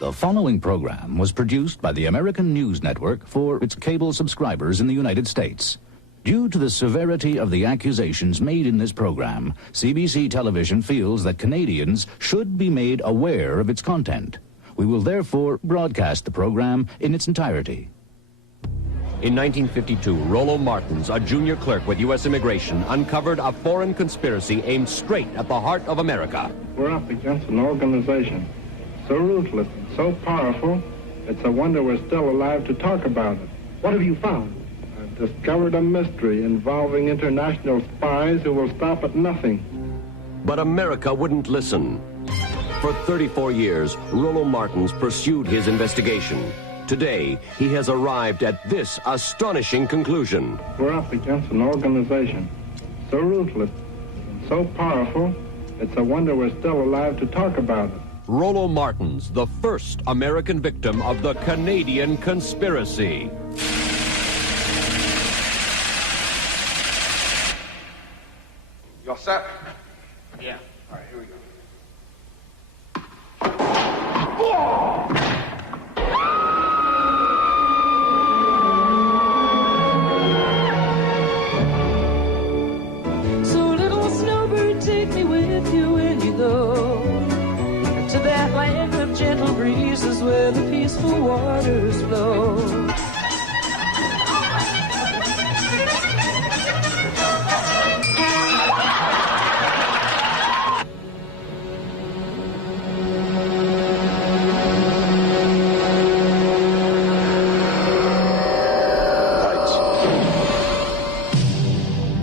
The following program was produced by the American News Network for its cable subscribers in the United States. Due to the severity of the accusations made in this program, CBC Television feels that Canadians should be made aware of its content. We will therefore broadcast the program in its entirety. In 1952, Rollo Martins, a junior clerk with U.S. Immigration, uncovered a foreign conspiracy aimed straight at the heart of America. We're up against an organization so ruthless and so powerful, it's a wonder we're still alive to talk about it. What have you found? I've discovered a mystery involving international spies who will stop at nothing. But America wouldn't listen. For 34 years, Rollo Martins pursued his investigation. Today, he has arrived at this astonishing conclusion. We're up against an organization so ruthless and so powerful, it's a wonder we're still alive to talk about it. Rollo Martins, the first American victim of the Canadian conspiracy. You all set? Yeah. All right, here we go. So little snowbird, take me with you when you go to that land of gentle breezes where the peaceful waters flow.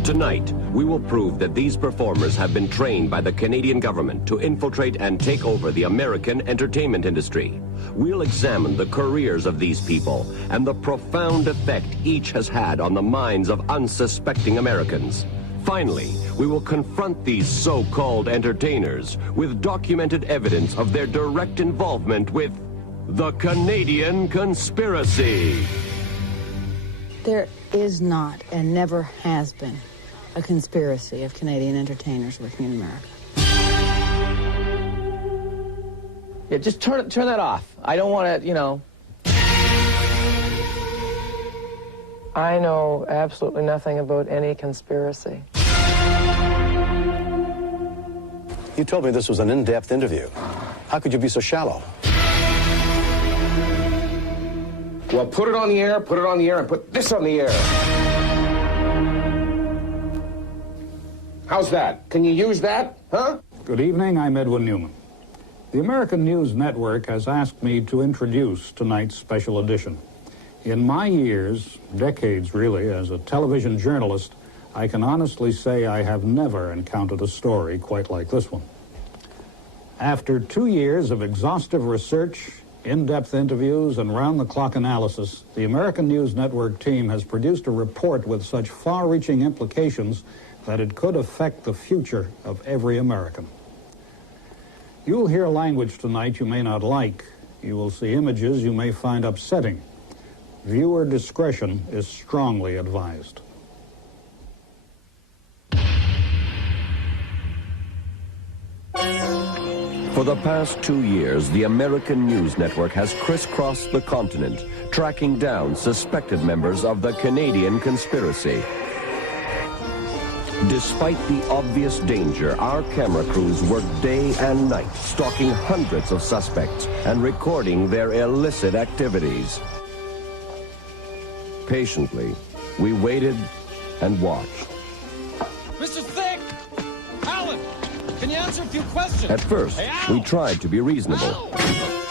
Tonight, we will prove that these performers have been trained by the Canadian government to infiltrate and take over the American entertainment industry. We'll examine the careers of these people and the profound effect each has had on the minds of unsuspecting Americans. Finally, we will confront these so-called entertainers with documented evidence of their direct involvement with the Canadian conspiracy. There is not and never has been a conspiracy of Canadian entertainers working in America. Yeah, just turn that off. I don't want to, you know. I know absolutely nothing about any conspiracy. You told me this was an in-depth interview. How could you be so shallow? Well, put it on the air, and put this on the air. How's that? Can you use that, huh? Good evening, I'm Edwin Newman. The American News Network has asked me to introduce tonight's special edition. In my years, decades really, as a television journalist, I can honestly say I have never encountered a story quite like this one. After 2 years of exhaustive research, in-depth interviews, and round-the-clock analysis, the American News Network team has produced a report with such far-reaching implications that it could affect the future of every American. You'll hear language tonight you may not like. You will see images you may find upsetting. Viewer discretion is strongly advised. For the past 2 years, the American News Network has crisscrossed the continent, tracking down suspected members of the Canadian conspiracy. Despite the obvious danger, our camera crews worked day and night, stalking hundreds of suspects and recording their illicit activities. Patiently, we waited and watched. Mr. Thick! Alan! Can you answer a few questions? At first, we tried to be reasonable.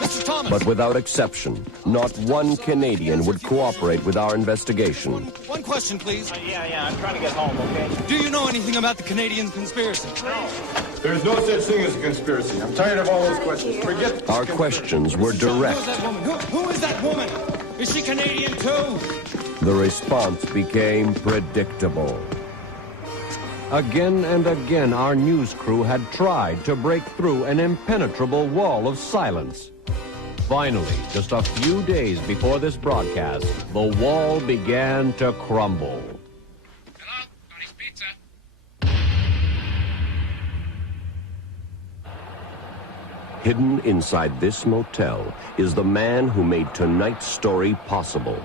Mr. Thomas! But without exception, not one Canadian would cooperate with our investigation. One question, please. Yeah, I'm trying to get home, okay? Do you know anything about the Canadian conspiracy? No. There's no such thing as a conspiracy. I'm tired of all those questions. Forget Our questions were direct. Who is that woman? Who is that woman? Is she Canadian too? The response became predictable. Again and again, our news crew had tried to break through an impenetrable wall of silence. Finally, just a few days before this broadcast, the wall began to crumble. Hello? Tony's Pizza. Hidden inside this motel is the man who made tonight's story possible.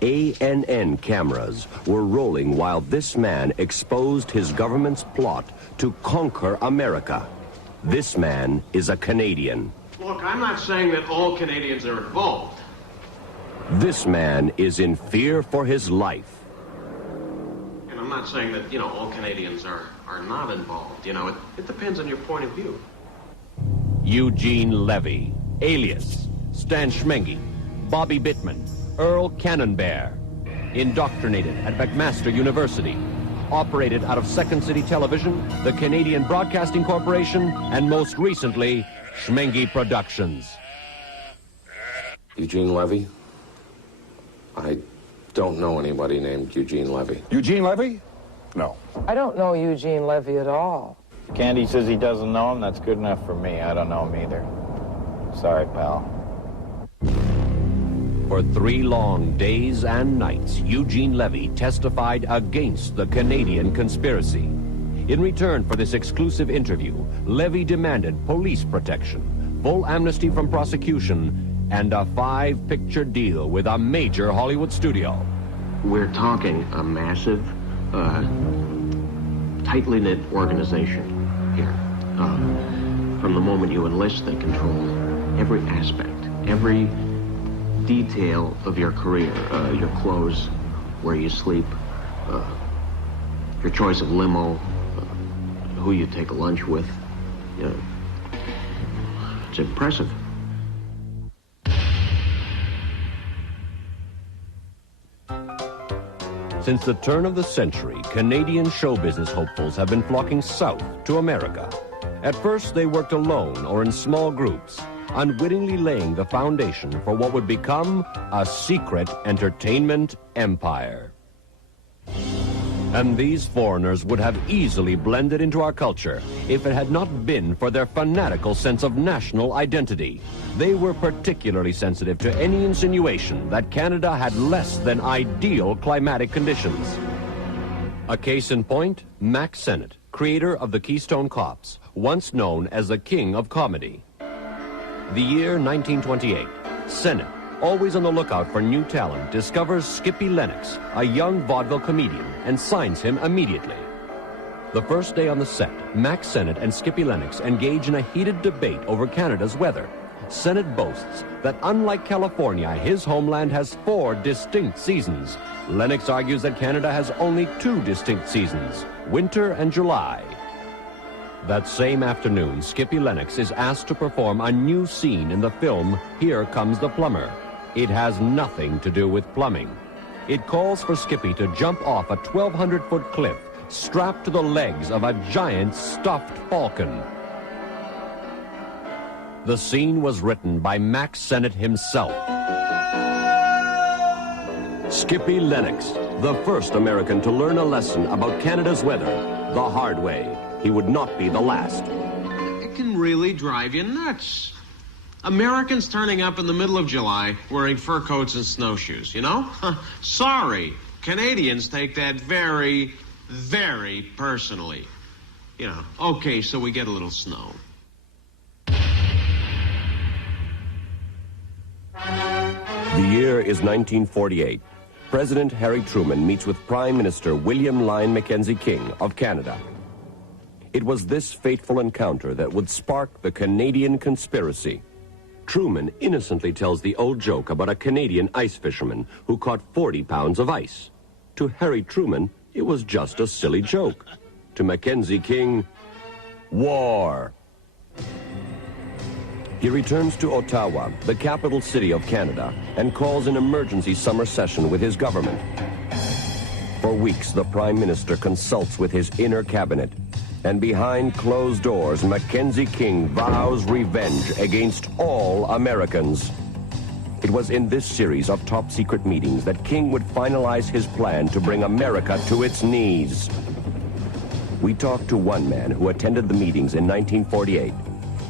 ANN cameras were rolling while this man exposed his government's plot to conquer America. This man is a Canadian. Look, I'm not saying that all Canadians are involved. This man is in fear for his life. And I'm not saying that, all Canadians are not involved. It depends on your point of view. Eugene Levy, alias Stan Schmengi, Bobby Bittman, Earl Cannonbear, indoctrinated at McMaster University, operated out of Second City Television, the Canadian Broadcasting Corporation, and most recently, Schmengi Productions. Eugene Levy? I don't know anybody named Eugene Levy. Eugene Levy? No. I don't know Eugene Levy at all. Candy says he doesn't know him. That's good enough for me. I don't know him either. Sorry, pal. For 3 long days and nights, Eugene Levy testified against the Canadian conspiracy. In return for this exclusive interview, Levy demanded police protection, full amnesty from prosecution, and a 5-picture deal with a major Hollywood studio. We're talking a massive, tightly knit organization here. From the moment you enlist, they control every aspect, every detail of your career, your clothes, where you sleep, your choice of limo, who you take lunch with. It's impressive. Since the turn of the century, Canadian show business hopefuls have been flocking south to America. At first, they worked alone or in small groups, unwittingly laying the foundation for what would become a secret entertainment empire. And these foreigners would have easily blended into our culture if it had not been for their fanatical sense of national identity. They were particularly sensitive to any insinuation that Canada had less than ideal climatic conditions. A case in point, Mack Sennett, creator of the Keystone Cops, once known as the King of Comedy. The year 1928, Sennett, always on the lookout for new talent, discovers Skippy Lennox, a young vaudeville comedian, and signs him immediately. The first day on the set, Mack Sennett and Skippy Lennox engage in a heated debate over Canada's weather. Sennett boasts that unlike California, his homeland has 4 distinct seasons. Lennox argues that Canada has only 2 distinct seasons, winter and July. That same afternoon, Skippy Lennox is asked to perform a new scene in the film Here Comes the Plumber. It has nothing to do with plumbing. It calls for Skippy to jump off a 1,200-foot cliff strapped to the legs of a giant stuffed falcon. The scene was written by Mack Sennett himself. Skippy Lennox, the first American to learn a lesson about Canada's weather the hard way. He would not be the last. It can really drive you nuts. Americans turning up in the middle of July wearing fur coats and snowshoes, Sorry, Canadians take that very, very personally. Okay, so we get a little snow. The year is 1948. President Harry Truman meets with Prime Minister William Lyon Mackenzie King of Canada. It was this fateful encounter that would spark the Canadian conspiracy. Truman innocently tells the old joke about a Canadian ice fisherman who caught 40 pounds of ice. To Harry Truman, it was just a silly joke. To Mackenzie King, war. He returns to Ottawa, the capital city of Canada, and calls an emergency summer session with his government. For weeks, the Prime Minister consults with his inner cabinet, and behind closed doors, Mackenzie King vows revenge against all Americans. It was in this series of top-secret meetings that King would finalize his plan to bring America to its knees. We talked to one man who attended the meetings in 1948.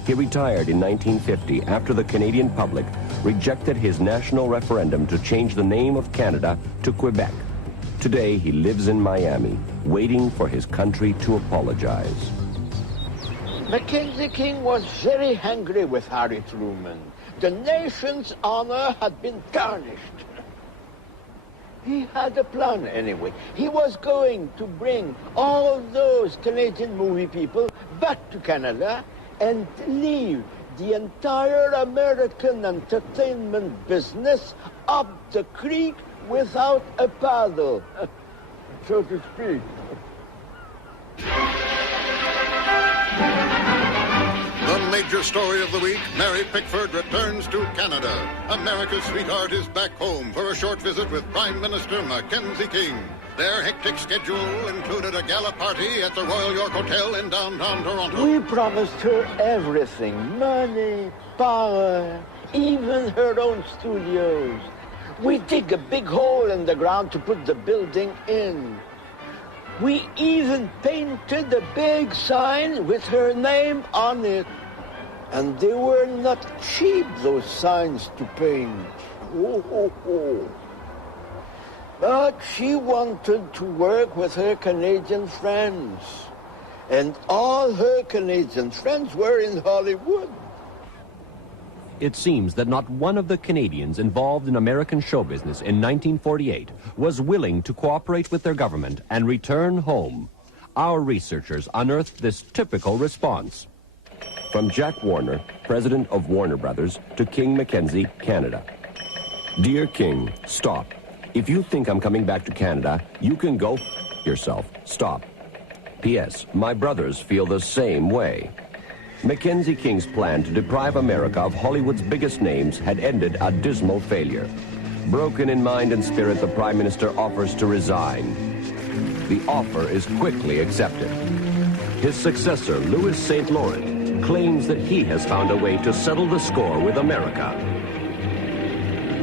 He retired in 1950 after the Canadian public rejected his national referendum to change the name of Canada to Quebec. Today, he lives in Miami, waiting for his country to apologize. Mackenzie King was very angry with Harry Truman. The nation's honor had been tarnished. He had a plan anyway. He was going to bring all those Canadian movie people back to Canada and leave the entire American entertainment business up the creek without a paddle, so to speak. The major story of the week, Mary Pickford returns to Canada. America's sweetheart is back home for a short visit with Prime Minister Mackenzie King. Their hectic schedule included a gala party at the Royal York Hotel in downtown Toronto. We promised her everything, money, power, even her own studios. We dig a big hole in the ground to put the building in. We even painted a big sign with her name on it. And they were not cheap, those signs to paint. Oh, oh, oh. But she wanted to work with her Canadian friends. And all her Canadian friends were in Hollywood. It seems that not one of the Canadians involved in American show business in 1948 was willing to cooperate with their government and return home. Our researchers unearthed this typical response. From Jack Warner, president of Warner Brothers, to King Mackenzie, Canada. Dear King, stop. If you think I'm coming back to Canada, you can go yourself. Stop. P.S. My brothers feel the same way. Mackenzie King's plan to deprive America of Hollywood's biggest names had ended a dismal failure. Broken in mind and spirit, the Prime Minister offers to resign. The offer is quickly accepted. His successor, Louis St. Laurent, claims that he has found a way to settle the score with America.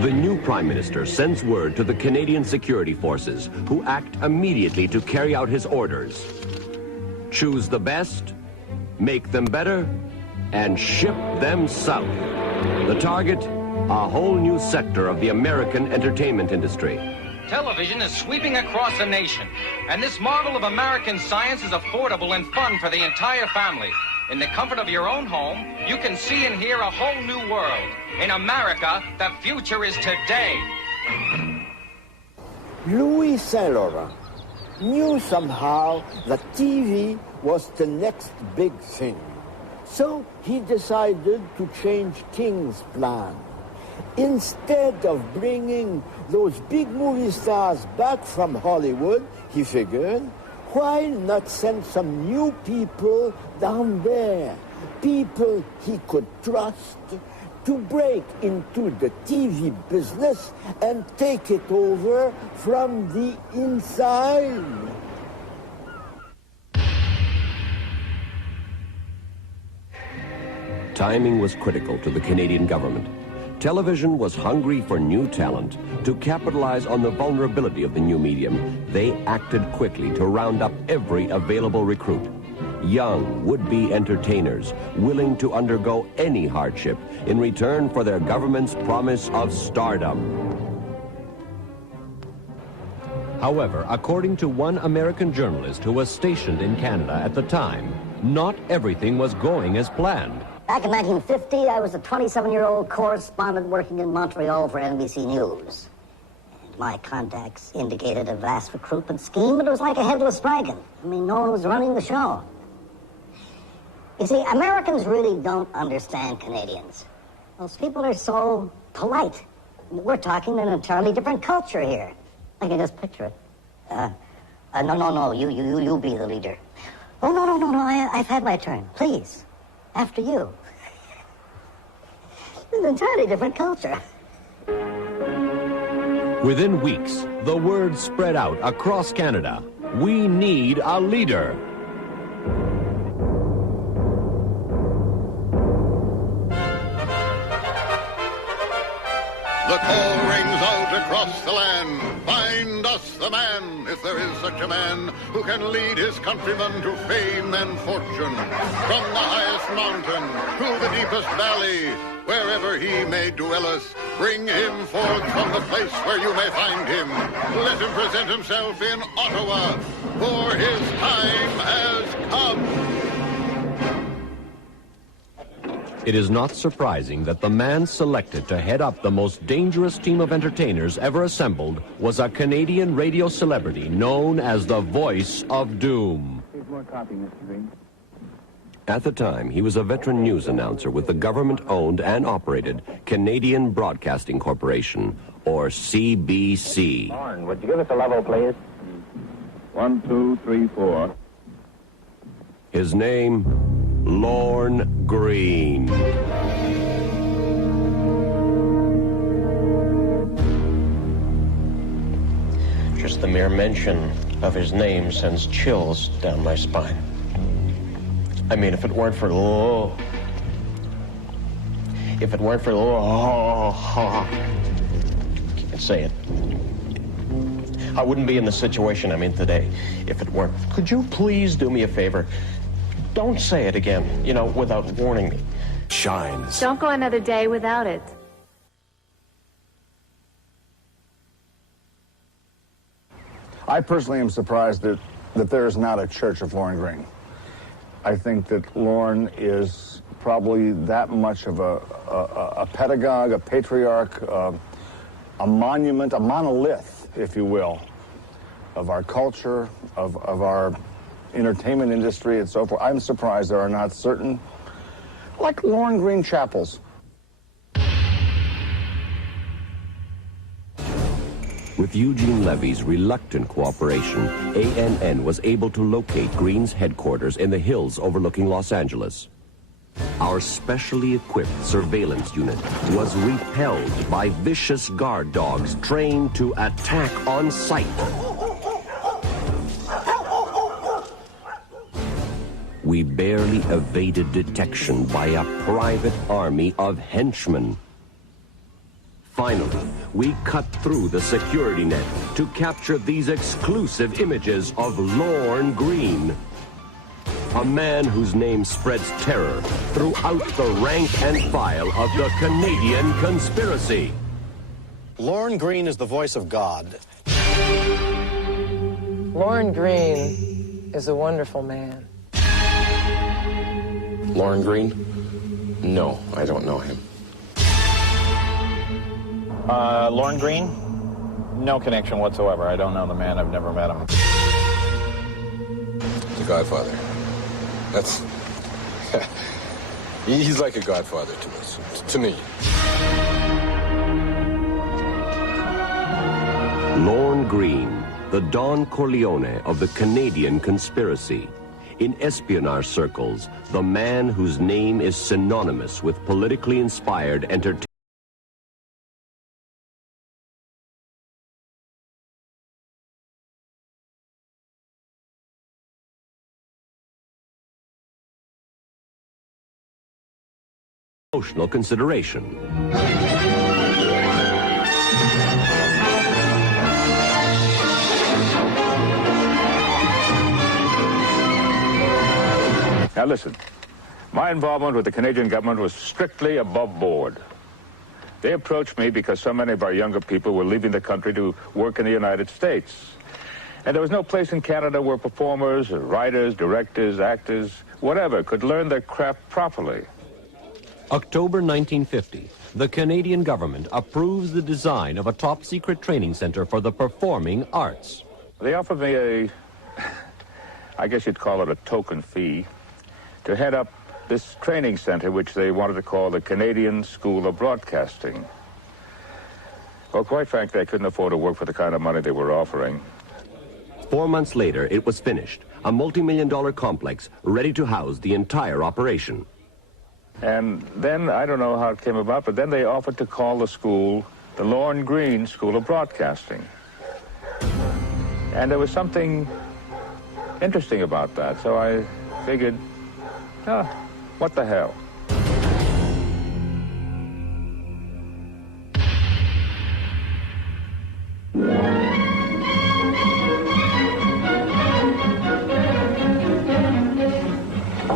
The new Prime Minister sends word to the Canadian security forces, who act immediately to carry out his orders. Choose the best, make them better, and ship them south. The target, a whole new sector of the American entertainment industry. Television is sweeping across the nation, and this marvel of American science is affordable and fun for the entire family. In the comfort of your own home, you can see and hear a whole new world. In America, the future is today. Louis Saint Laurent knew somehow that TV was the next big thing. So he decided to change King's plan. Instead of bringing those big movie stars back from Hollywood, he figured, why not send some new people down there? People he could trust to break into the TV business and take it over from the inside. Timing was critical to the Canadian government. Television was hungry for new talent. To capitalize on the vulnerability of the new medium, they acted quickly to round up every available recruit. Young, would-be entertainers, willing to undergo any hardship in return for their government's promise of stardom. However, according to one American journalist who was stationed in Canada at the time, not everything was going as planned. Back in 1950, I was a 27-year-old correspondent working in Montreal for NBC News. And my contacts indicated a vast recruitment scheme, but it was like a headless dragon. I mean, no one was running the show. You see, Americans really don't understand Canadians. Those people are so polite. We're talking an entirely different culture here. I can just picture it. No, you be the leader. Oh, no, I've had my turn. Please. After you. It's an entirely different culture. Within weeks, the word spread out across Canada. We need a leader. The call rings out across the land. Find us the man, if there is such a man, who can lead his countrymen to fame and fortune. From the highest mountain to the deepest valley, wherever he may dwelleth, bring him forth from the place where you may find him. Let him present himself in Ottawa, for his time has come. It is not surprising that the man selected to head up the most dangerous team of entertainers ever assembled was a Canadian radio celebrity known as the Voice of Doom. Here's more copy, Mr. Green. At the time, he was a veteran news announcer with the government-owned and operated Canadian Broadcasting Corporation, or CBC. Lauren, would you give us a level, please? 1, 2, 3, 4. His name, Lorne Greene. Just the mere mention of his name sends chills down my spine. I mean, if it weren't for can't say it. I wouldn't be in the situation I'm in today if it weren't. Could you please do me a favor? Don't say it again, without warning me. Shines. Don't go another day without it. I personally am surprised that there is not a Church of Lorne Greene. I think that Lorne is probably that much of a pedagogue, a patriarch, a monument, a monolith, if you will, of our culture, of our entertainment industry and so forth. I'm surprised there are not certain, like Lorne Greene chapels. With Eugene Levy's reluctant cooperation, ANN was able to locate Greene's headquarters in the hills overlooking Los Angeles. Our specially equipped surveillance unit was repelled by vicious guard dogs trained to attack on sight. We barely evaded detection by a private army of henchmen. Finally, we cut through the security net to capture these exclusive images of Lorne Greene, a man whose name spreads terror throughout the rank and file of the Canadian conspiracy. Lorne Greene is the voice of God. Lorne Greene is a wonderful man. Lorne Greene? No, I don't know him. Lorne Greene? No connection whatsoever. I don't know the man. I've never met him. The Godfather. That's... he's like a godfather to us, to me. Lorne Greene, the Don Corleone of the Canadian conspiracy. In espionage circles, the man whose name is synonymous with politically inspired entertainment. Emotional consideration. Now listen, my involvement with the Canadian government was strictly above board. They approached me because so many of our younger people were leaving the country to work in the United States. And there was no place in Canada where performers, writers, directors, actors, whatever, could learn their craft properly. October 1950, the Canadian government approves the design of a top-secret training center for the performing arts. They offered me I guess you'd call it a token fee, to head up this training center, which they wanted to call the Canadian School of Broadcasting. Well, quite frankly, I couldn't afford to work for the kind of money they were offering. 4 months later, it was finished, a multi-million-dollar complex ready to house the entire operation. And then, I don't know how it came about, but then they offered to call the school the Lorne Greene School of Broadcasting. And there was something interesting about that, so I figured, what the hell?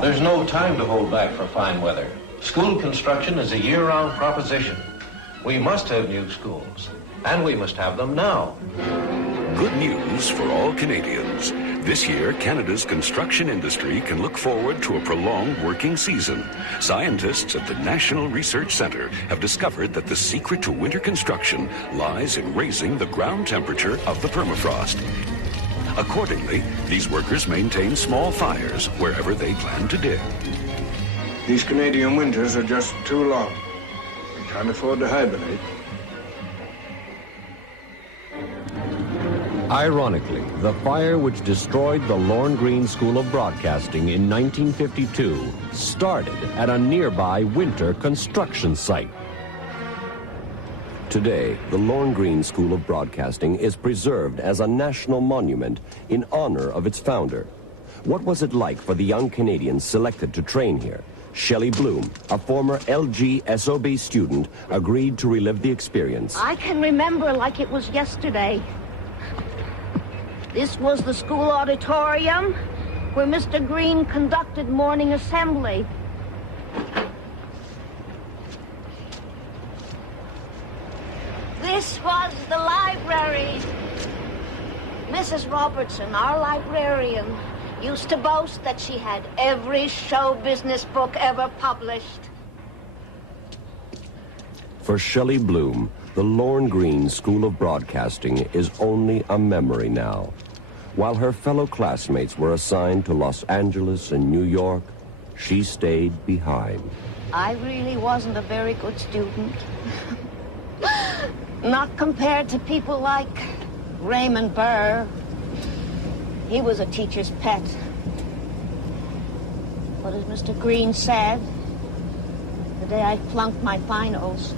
There's no time to hold back for fine weather. School construction is a year-round proposition. We must have new schools, and we must have them now. Good news for all Canadians. This year, Canada's construction industry can look forward to a prolonged working season. Scientists at the National Research Centre have discovered that the secret to winter construction lies in raising the ground temperature of the permafrost. Accordingly, these workers maintain small fires wherever they plan to dig. These Canadian winters are just too long. We can't afford to hibernate. Ironically, the fire which destroyed the Lorne Green School of Broadcasting in 1952 started at a nearby winter construction site. Today, the Lorne Green School of Broadcasting is preserved as a national monument in honor of its founder. What was it like for the young Canadians selected to train here? Shelley Bloom, a former LGSOB student, agreed to relive the experience. I can remember like it was yesterday. This was the school auditorium where Mr. Green conducted morning assembly. This was the library. Mrs. Robertson, our librarian, used to boast that she had every show business book ever published. For Shelley Bloom, the Lorne Green School of Broadcasting is only a memory now. While her fellow classmates were assigned to Los Angeles and New York, she stayed behind. I really wasn't a very good student. Not compared to people like Raymond Burr. He was a teacher's pet. But as Mr. Green said, the day I flunked my finals,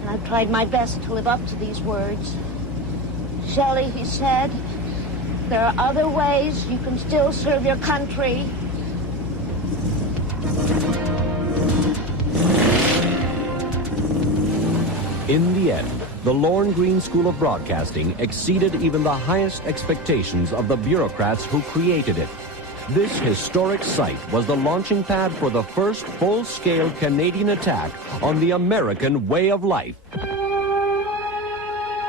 and I've tried my best to live up to these words. Shelley, he said, there are other ways you can still serve your country. In the end, the Lorne Green School of Broadcasting exceeded even the highest expectations of the bureaucrats who created it. This historic site was the launching pad for the first full-scale Canadian attack on the American way of life.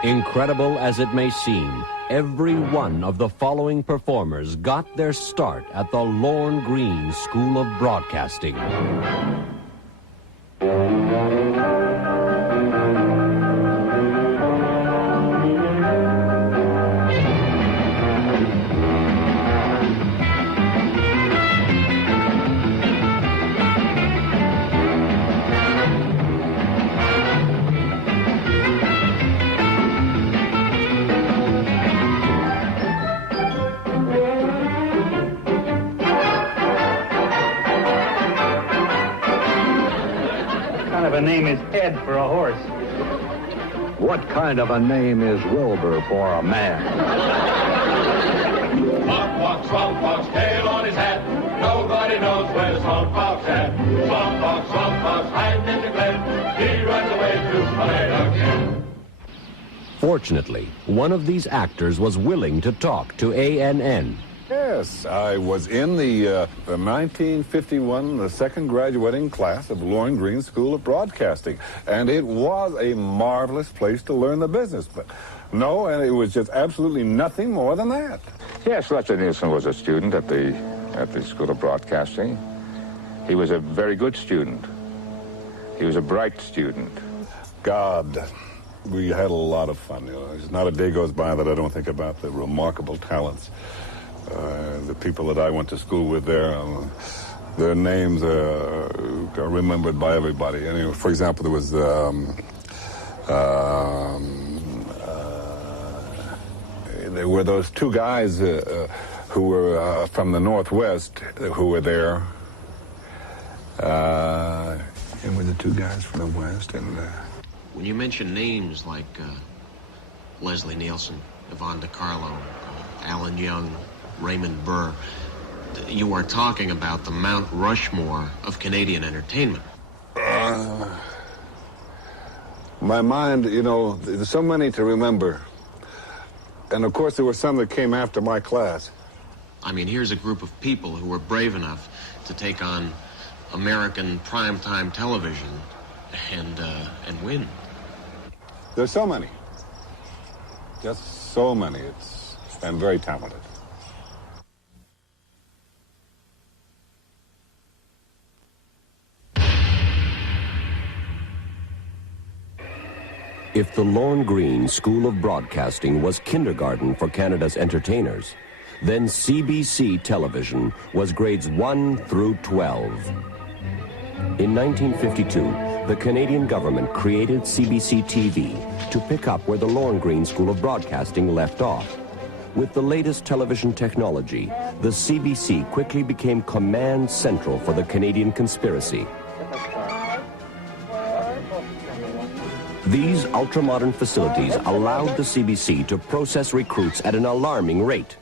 Incredible as it may seem, every one of the following performers got their start at the Lorne Green School of Broadcasting. Name is Ed for a horse. What kind of a name is Wilbur for a man? Swamp Fox, Swamp Fox, tail on his hat. Nobody knows where the Swamp Fox at. Swamp Fox, hiding in the glen. He runs away to play again. Fortunately, one of these actors was willing to talk to ANN. Yes, I was in the 1951, the second graduating class of Lorne Green School of Broadcasting, and it was a marvelous place to learn the business. But no, and it was just absolutely nothing more than that. Yes, Leslie Nielsen was a student at the School of Broadcasting. He was a very good student. He was a bright student. God, we had a lot of fun. You know, there's not a day goes by that I don't think about the remarkable talents. The people that I went to school with there, their names are remembered by everybody. And, for example, there was there were those two guys who were from the Northwest who were there. And were the two guys from the West. And when you mention names like Leslie Nielsen, Yvonne DiCarlo, Alan Young, Raymond Burr, you are talking about the Mount Rushmore of Canadian entertainment. My mind, you know, there's so many to remember. And of course, there were some that came after my class. I mean, here's a group of people who were brave enough to take on American primetime television and win. There's so many. Just so many. And very talented. If the Lorne Green School of Broadcasting was kindergarten for Canada's entertainers, then CBC television was grades 1 through 12. In 1952, the Canadian government created CBC TV to pick up where the Lorne Green School of Broadcasting left off. With the latest television technology, the CBC quickly became command central for the Canadian conspiracy. These ultra-modern facilities allowed the CBC to process recruits at an alarming rate.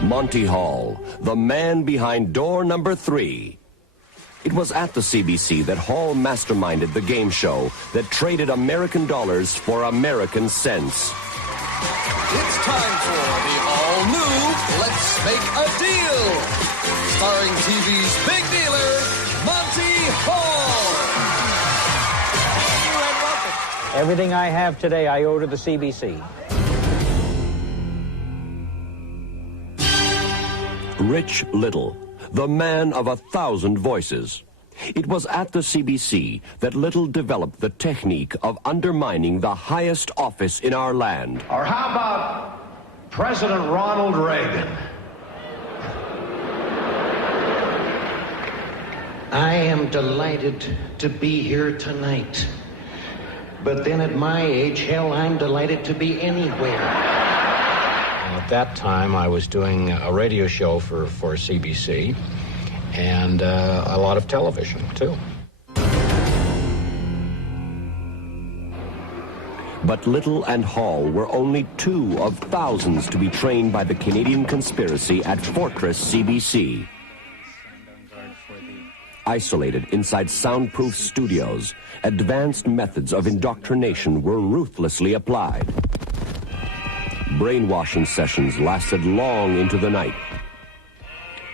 Monty Hall, the man behind door number 3. It was at the CBC that Hall masterminded the game show that traded American dollars for American cents. It's time for the all-new Let's Make a Deal, starring TV's big dealer, Monty Hall. Everything I have today I owe to the CBC. Rich Little, the man of 1,000 voices. It was at the CBC that Little developed the technique of undermining the highest office in our land. Or how about President Ronald Reagan? I am delighted to be here tonight. But then at my age, hell, I'm delighted to be anywhere. At that time, I was doing a radio show for CBC and a lot of television, too. But Little and Hall were only 2 of thousands to be trained by the Canadian conspiracy at Fortress CBC. Isolated inside soundproof studios, advanced methods of indoctrination were ruthlessly applied. Brainwashing sessions lasted long into the night.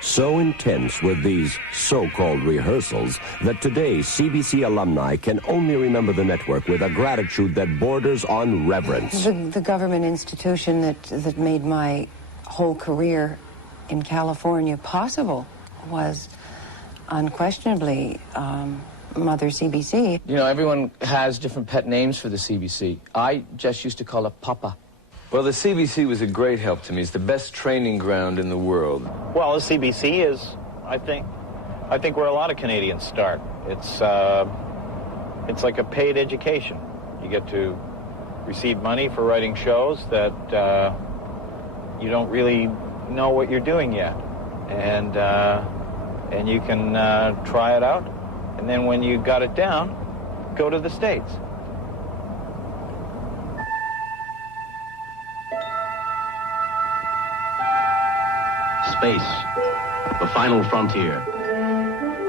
So intense were these so-called rehearsals that today CBC alumni can only remember the network with a gratitude that borders on reverence. The government institution that made my whole career in California possible was unquestionably Mother CBC. You know, everyone has different pet names for the CBC. I just used to call it Papa. Well, the CBC was a great help to me. It's the best training ground in the world. Well, the CBC is, I think where a lot of Canadians start. It's like a paid education. You get to receive money for writing shows that you don't really know what you're doing yet, and you can try it out, and then when you got it down, go to the States. Space, the final frontier.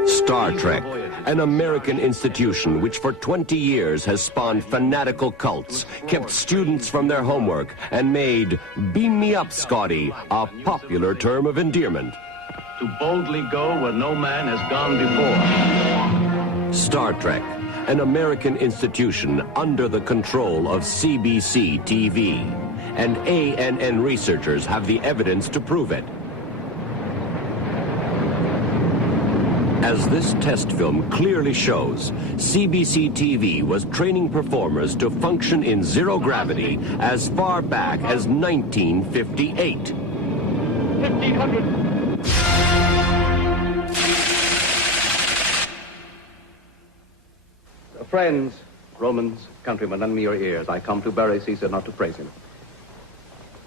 Star Trek, an American institution which for 20 years has spawned fanatical cults, kept students from their homework, and made "Beam me up, Scotty" a popular term of endearment. To boldly go where no man has gone before. Star Trek, an American institution under the control of CBC TV. And ANN researchers have the evidence to prove it. As this test film clearly shows, CBC TV was training performers to function in zero gravity as far back as 1958. 1,500. Friends, Romans, countrymen, lend me your ears. I come to bury Caesar, not to praise him.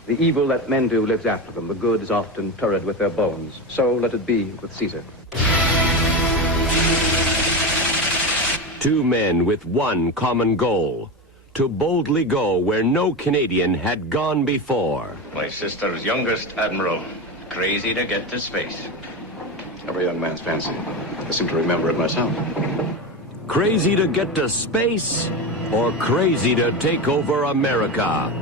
The evil that men do lives after them. The good is often turred with their bones. So let it be with Caesar. 2 men with one common goal: to boldly go where no Canadian had gone before. My sister's youngest admiral, crazy to get to space. Every young man's fancy. I seem to remember it myself. Crazy to get to space, or crazy to take over America?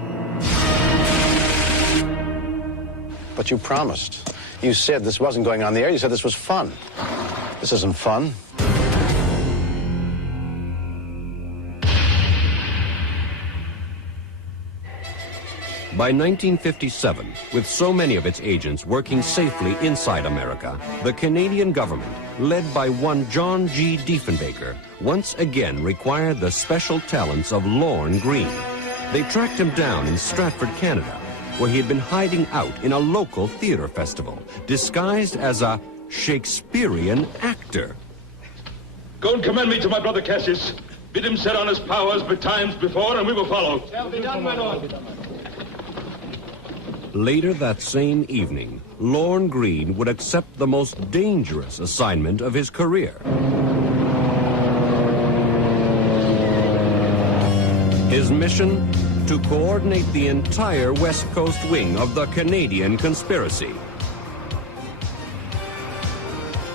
But you promised. You said this wasn't going on the air. You said this was fun. This isn't fun. By 1957, with so many of its agents working safely inside America, the Canadian government, led by one John G. Diefenbaker, once again required the special talents of Lorne Greene. They tracked him down in Stratford, Canada, where he had been hiding out in a local theater festival, disguised as a Shakespearean actor. Go and commend me to my brother Cassius. Bid him set on his powers betimes before, and we will follow. Shall be done, my lord. Later that same evening, Lorne Greene would accept the most dangerous assignment of his career. His mission? To coordinate the entire West Coast wing of the Canadian conspiracy.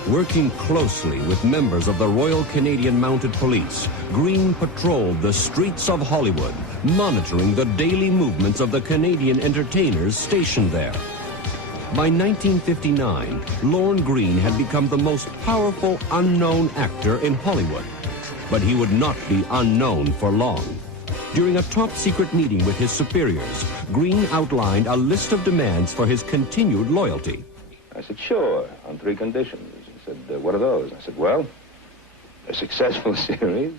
Working closely with members of the Royal Canadian Mounted Police, Greene patrolled the streets of Hollywood, monitoring the daily movements of the Canadian entertainers stationed there. By 1959, Lorne Greene had become the most powerful unknown actor in Hollywood. But he would not be unknown for long. During a top-secret meeting with his superiors, Greene outlined a list of demands for his continued loyalty. I said, sure, on 3 conditions. He said, what are those? I said, well, a successful series.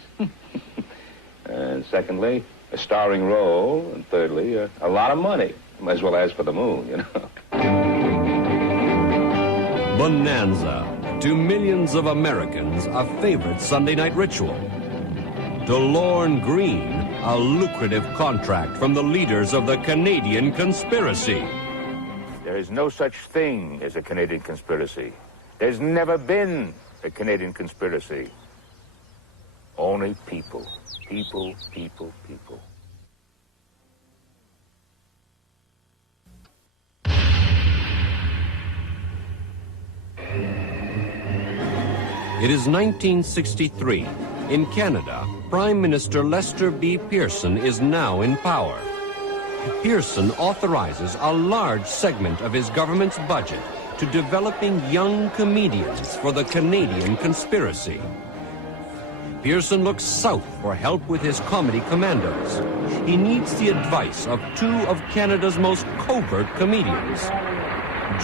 And secondly, a starring role. And thirdly, a lot of money. Might as well ask for the moon, you know. Bonanza. To millions of Americans, a favorite Sunday night ritual. To Lorne Greene, a lucrative contract from the leaders of the Canadian conspiracy. There is no such thing as a Canadian conspiracy. There's never been a Canadian conspiracy. Only people. People, people, people. It is 1963. In Canada, Prime Minister Lester B. Pearson is now in power. Pearson authorizes a large segment of his government's budget to developing young comedians for the Canadian conspiracy. Pearson looks south for help with his comedy commandos. He needs the advice of 2 of Canada's most covert comedians,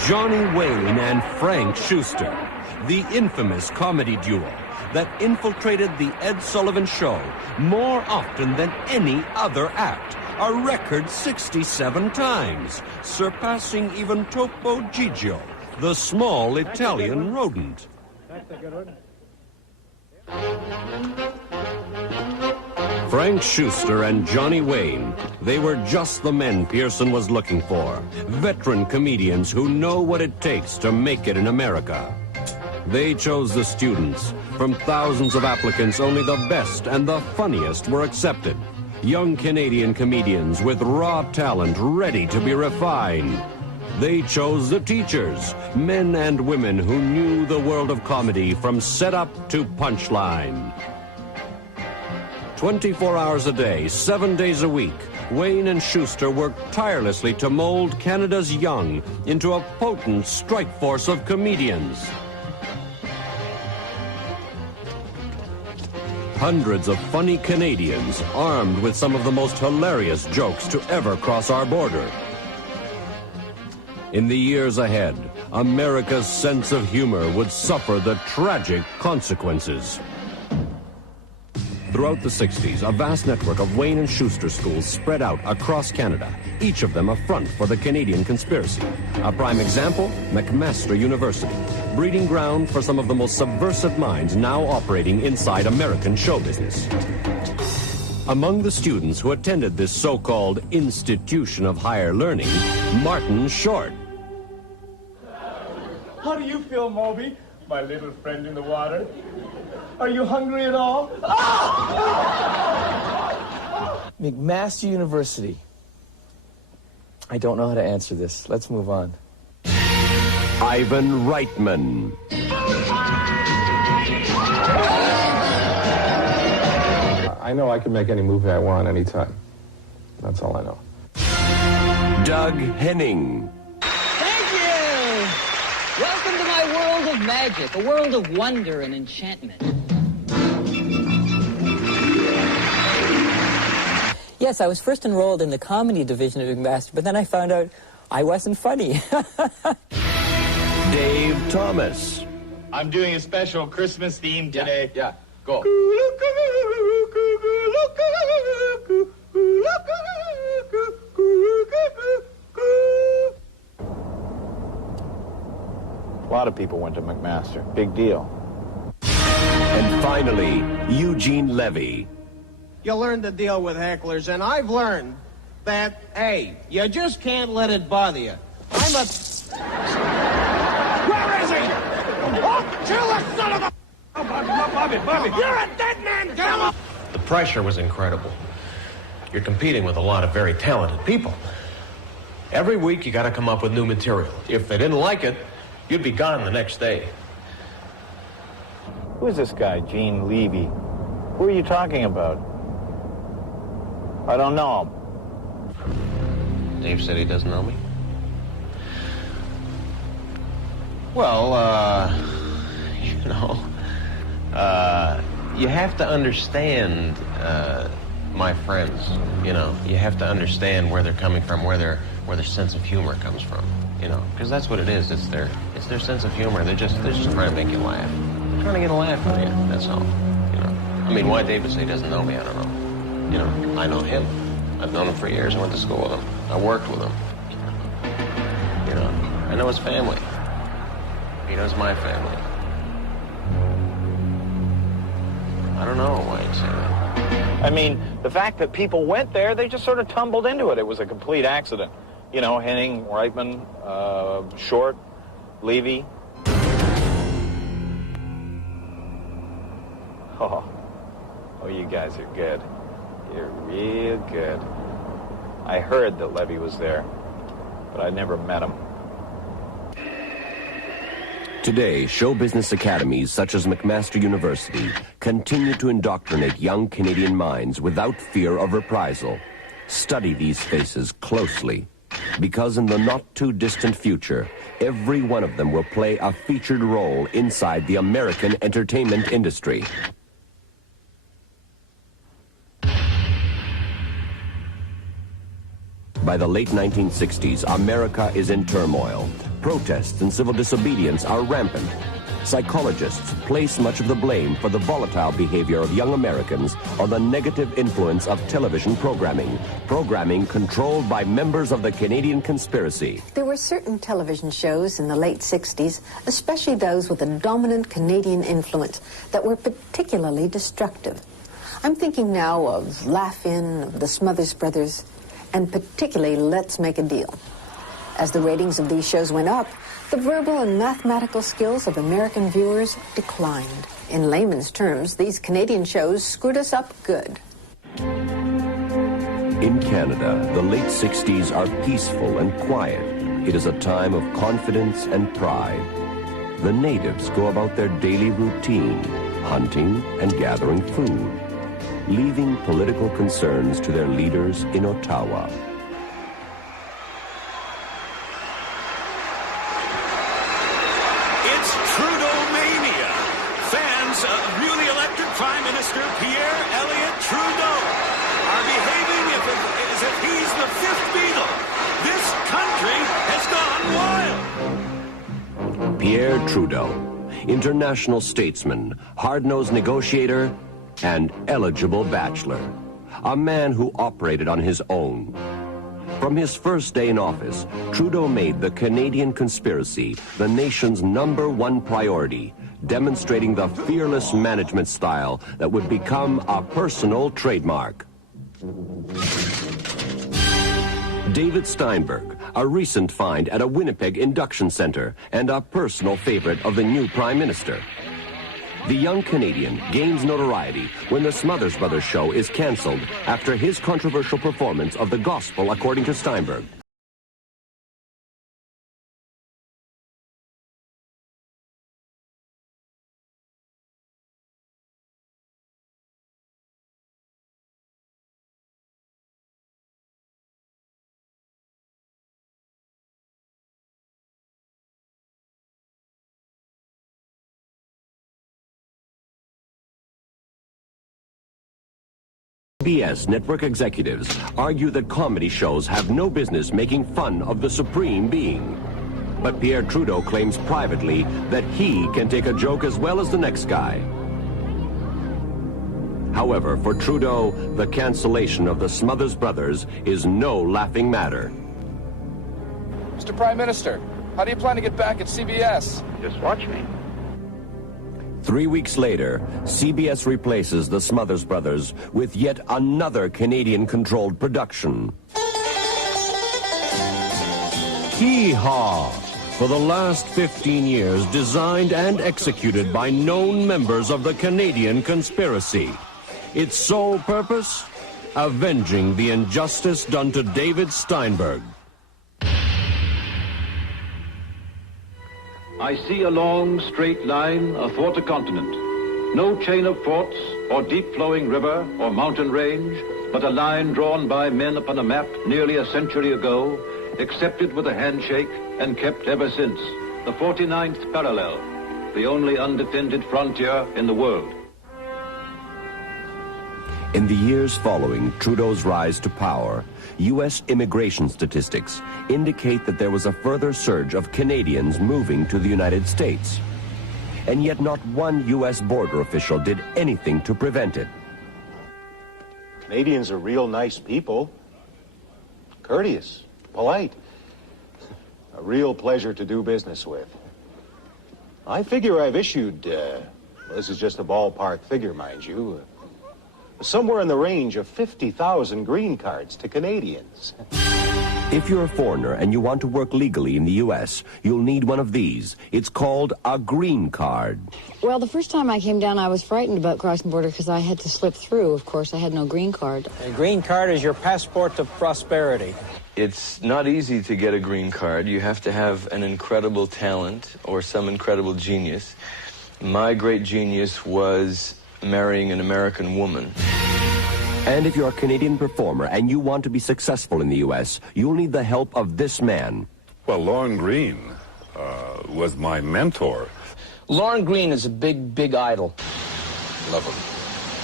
Johnny Wayne and Frank Schuster, the infamous comedy duo that infiltrated the Ed Sullivan Show more often than any other act, a record 67 times, surpassing even Topo Gigio, the small Italian rodent. That's a good one. Frank Schuster and Johnny Wayne, they were just the men Pearson was looking for. Veteran comedians who know what it takes to make it in America. They chose the students. From thousands of applicants, only the best and the funniest were accepted. Young Canadian comedians with raw talent ready to be refined. They chose the teachers, men and women who knew the world of comedy from setup to punchline. 24 hours a day, 7 days a week, Wayne and Schuster worked tirelessly to mold Canada's young into a potent strike force of comedians. Hundreds of funny Canadians armed with some of the most hilarious jokes to ever cross our border. In the years ahead, America's sense of humor would suffer the tragic consequences. Throughout the 60s, a vast network of Wayne and Schuster schools spread out across Canada, each of them a front for the Canadian conspiracy. A prime example, McMaster University, breeding ground for some of the most subversive minds now operating inside American show business. Among the students who attended this so-called institution of higher learning, Martin Short. How do you feel, Moby, my little friend in the water? Are you hungry at all? McMaster University. I don't know how to answer this. Let's move on. Ivan Reitman. I know I can make any movie I want anytime. That's all I know. Doug Henning. Thank you! Welcome to my world of magic, a world of wonder and enchantment. Yes, I was first enrolled in the comedy division of McMaster, but then I found out I wasn't funny. Dave Thomas. I'm doing a special Christmas theme today. Yeah, go. A lot of people went to McMaster. Big deal. And finally, Eugene Levy. You learn to deal with hecklers, and I've learned that, hey, you just can't let it bother you. I'm a... Where is he? Oh, kill the son of a... Oh, Bobby, you're a dead man! Get him up! The pressure was incredible. You're competing with a lot of very talented people. Every week you got to come up with new material. If they didn't like it, you'd be gone the next day. Who is this guy, Gene Levy? Who are you talking about? I don't know him. Dave said he doesn't know me. Well, you know, you have to understand my friends. You know, you have to understand where they're coming from, where their sense of humor comes from. You know, because that's what it is. It's their sense of humor. They're just trying to make you laugh. They're trying to get a laugh out of you. That's all. You know, I mean, why David say he doesn't know me, I don't know. You know, I know him. I've known him for years. I went to school with him. I worked with him. You know, I know his family. He knows my family. I don't know why he'd say that. I mean, the fact that people went there, they just sort of tumbled into it. It was a complete accident. You know, Henning, Reitman, Short, Levy. Oh, you guys are good. You're real good. I heard that Levy was there, but I never met him. Today, show business academies such as McMaster University continue to indoctrinate young Canadian minds without fear of reprisal. Study these faces closely, because in the not-too-distant future, every one of them will play a featured role inside the American entertainment industry. By the late 1960s, America is in turmoil. Protests and civil disobedience are rampant. Psychologists place much of the blame for the volatile behavior of young Americans on the negative influence of television programming controlled by members of the Canadian conspiracy. There were certain television shows in the late 60s, especially those with a dominant Canadian influence, that were particularly destructive. I'm thinking now of Laugh-In, of the Smothers Brothers, and particularly Let's Make a Deal. As the ratings of these shows went up, the verbal and mathematical skills of American viewers declined. In layman's terms, these Canadian shows screwed us up good. In Canada, the late 60s are peaceful and quiet. It is a time of confidence and pride. The natives go about their daily routine, hunting and gathering food, leaving political concerns to their leaders in Ottawa. It's Trudeau-mania. Fans of newly elected Prime Minister Pierre Elliott Trudeau are behaving as if he's the fifth Beatle. This country has gone wild. Pierre Trudeau, international statesman, hard-nosed negotiator, and eligible bachelor. A man who operated on his own. From his first day in office, Trudeau made the Canadian conspiracy the nation's #1 priority, demonstrating the fearless management style that would become a personal trademark. David Steinberg, a recent find at a Winnipeg induction center and a personal favorite of the new Prime Minister. The young Canadian gains notoriety when the Smothers Brothers show is canceled after his controversial performance of the Gospel according to Steinberg. CBS network executives argue that comedy shows have no business making fun of the supreme being. But Pierre Trudeau claims privately that he can take a joke as well as the next guy. However, for Trudeau, the cancellation of the Smothers Brothers is no laughing matter. Mr. Prime Minister, how do you plan to get back at CBS? Just watch me. 3 weeks later, CBS replaces the Smothers Brothers with yet another Canadian-controlled production. Hee-Haw! For the last 15 years, designed and executed by known members of the Canadian conspiracy. Its sole purpose? Avenging the injustice done to David Steinberg. I see a long, straight line athwart a continent. No chain of forts, or deep-flowing river, or mountain range, but a line drawn by men upon a map nearly a century ago, accepted with a handshake, and kept ever since. The 49th parallel, the only undefended frontier in the world. In the years following Trudeau's rise to power, U.S. immigration statistics indicate that there was a further surge of Canadians moving to the United States. And yet not one U.S. border official did anything to prevent it. Canadians are real nice people. Courteous, polite. A real pleasure to do business with. I figure I've issued, well, this is just a ballpark figure, mind you, somewhere in the range of 50,000 green cards to Canadians. If you're a foreigner and you want to work legally in the U.S., you'll need one of these. It's called a green card. Well, the first time I came down, I was frightened about crossing the border because I had to slip through. Of course, I had no green card. A green card is your passport to prosperity. It's not easy to get a green card. You have to have an incredible talent or some incredible genius. My great genius was marrying an American woman. And if you're a Canadian performer and you want to be successful in the U.S., you'll need the help of this man. Well, Lorne Greene was my mentor. Lorne Greene is a big idol. Love him.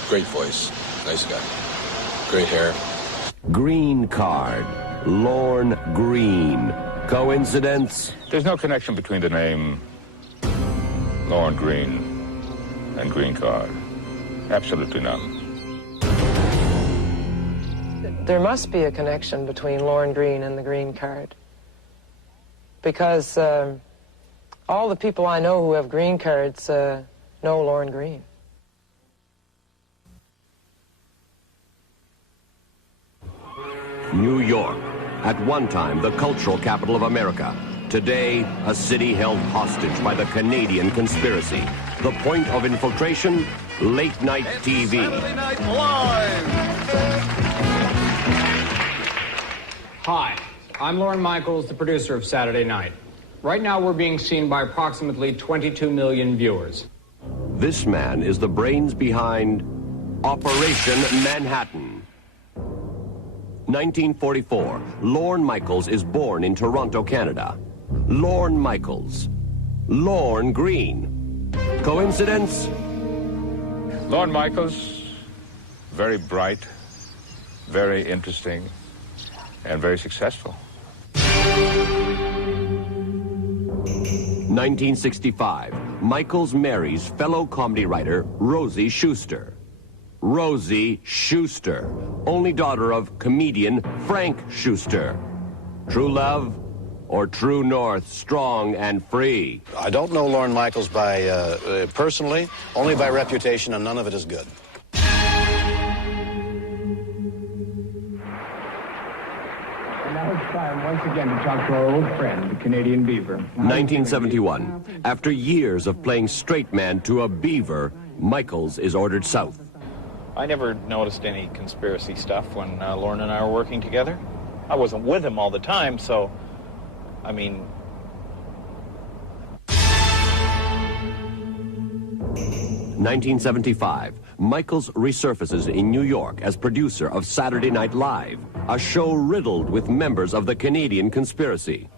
Great voice. Nice guy. Great hair. Green card. Lorne Greene. Coincidence? There's no connection between the name Lorne Greene and green card. Absolutely none. There must be a connection between Lorne Greene and the green card. Because all the people I know who have green cards know Lorne Greene. New York, at one time the cultural capital of America. Today, a city held hostage by the Canadian conspiracy. The point of infiltration? Late night TV. Saturday Night Live. Hi, I'm Lorne Michaels, the producer of Saturday Night. Right now we're being seen by approximately 22 million viewers. This man is the brains behind Operation Manhattan. 1944, Lorne Michaels is born in Toronto, Canada. Lorne Michaels. Lorne Greene. Coincidence? Lorne Michaels, very bright, very interesting, and very successful. 1965, Michaels marries fellow comedy writer Rosie Schuster. Rosie Schuster, only daughter of comedian Frank Schuster. True love or true north, strong and free? I don't know Lorne Michaels by personally, only by reputation, and none of it is good. And now it's time once again to talk to our old friend, the Canadian Beaver. 1971, after years of playing straight man to a beaver, Michaels is ordered south. I never noticed any conspiracy stuff when Lorne and I were working together. I wasn't with him all the time, so, I mean... 1975, Michaels resurfaces in New York as producer of Saturday Night Live, a show riddled with members of the Canadian conspiracy.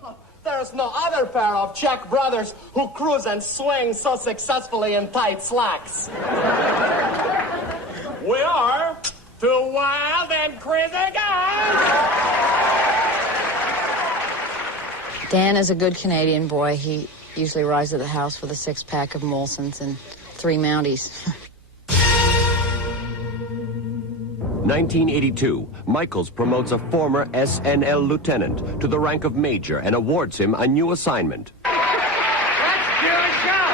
There's no other pair of Czech brothers who cruise and swing so successfully in tight slacks. We are two wild and crazy guys. Dan is a good Canadian boy. He usually arrives at the house with a 6-pack of Molsons and 3 Mounties. 1982, Michaels promotes a former SNL lieutenant to the rank of major and awards him a new assignment. Let's do a show!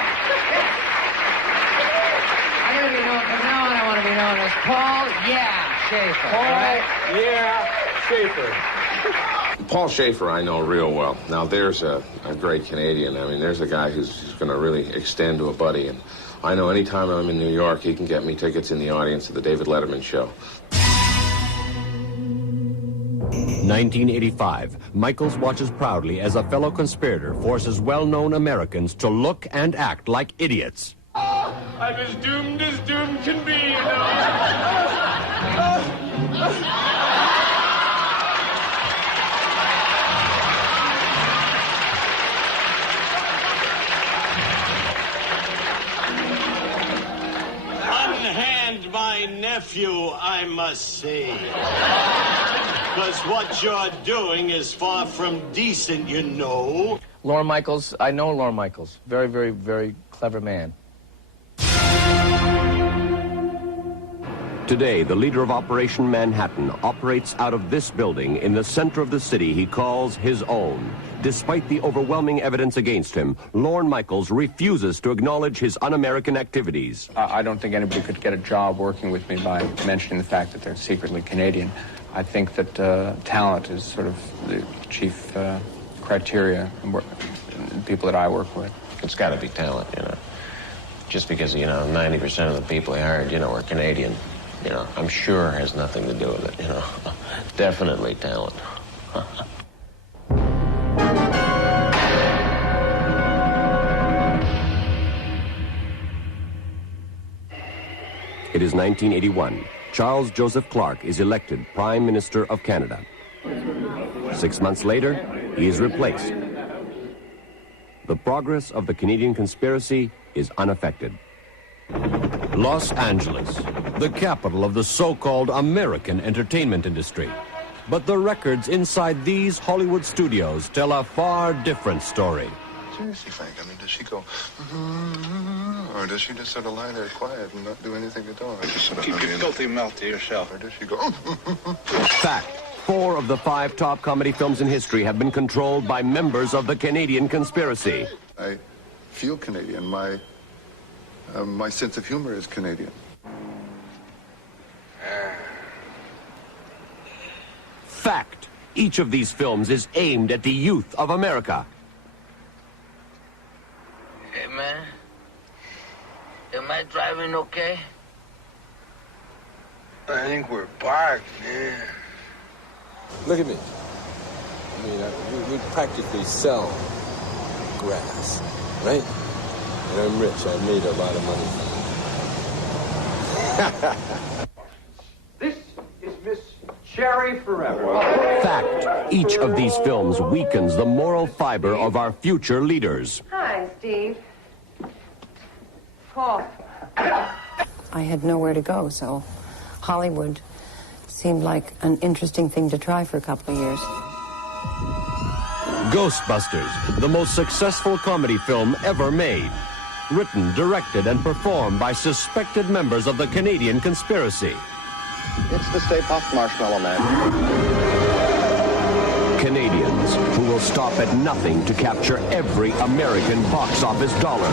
I'm going to be known, from now on I want to be known as Paul Schaefer. Paul Schaefer. Paul Schaefer I know real well. Now there's a great Canadian. I mean, there's a guy who's going to really extend to a buddy. And I know anytime I'm in New York, he can get me tickets in the audience at the David Letterman show. 1985, Michaels watches proudly as a fellow conspirator forces well-known Americans to look and act like idiots. I'm as doomed can be, you know. Unhand my nephew, I must say. Because what you're doing is far from decent, you know. Lorne Michaels, I know Lorne Michaels. Very, very, very clever man. Today, the leader of Operation Manhattan operates out of this building in the center of the city he calls his own. Despite the overwhelming evidence against him, Lorne Michaels refuses to acknowledge his un-American activities. I don't think anybody could get a job working with me by mentioning the fact that they're secretly Canadian. I think that talent is sort of the chief criteria in people that I work with. It's got to be talent, you know. Just because, 90% of the people he hired, were Canadian, I'm sure has nothing to do with it, Definitely talent. It is 1981. Charles Joseph Clark is elected Prime Minister of Canada. 6 months later, he is replaced. The progress of the Canadian conspiracy is unaffected. Los Angeles, the capital of the so-called American entertainment industry. But the records inside these Hollywood studios tell a far different story. Seriously, Frank, does she go, or does she just sort of lie there quiet and not do anything at all? Just sort of keep your filthy mouth to yourself. Or does she go, Fact, 4 of the 5 top comedy films in history have been controlled by members of the Canadian conspiracy. I feel Canadian. My sense of humor is Canadian. Fact, each of these films is aimed at the youth of America. Hey, man. Am I driving okay? I think we're parked, man. Look at me. I mean, we practically sell grass, right? And I'm rich. I made a lot of money. This is Miss Cherry Forever. Fact, each of these films weakens the moral fiber of our future leaders. Hi, Steve. Paul. I had nowhere to go, so Hollywood seemed like an interesting thing to try for a couple of years. Ghostbusters, the most successful comedy film ever made. Written, directed, and performed by suspected members of the Canadian conspiracy. It's the Stay Puft Marshmallow Man. Canadians who will stop at nothing to capture every American box office dollar.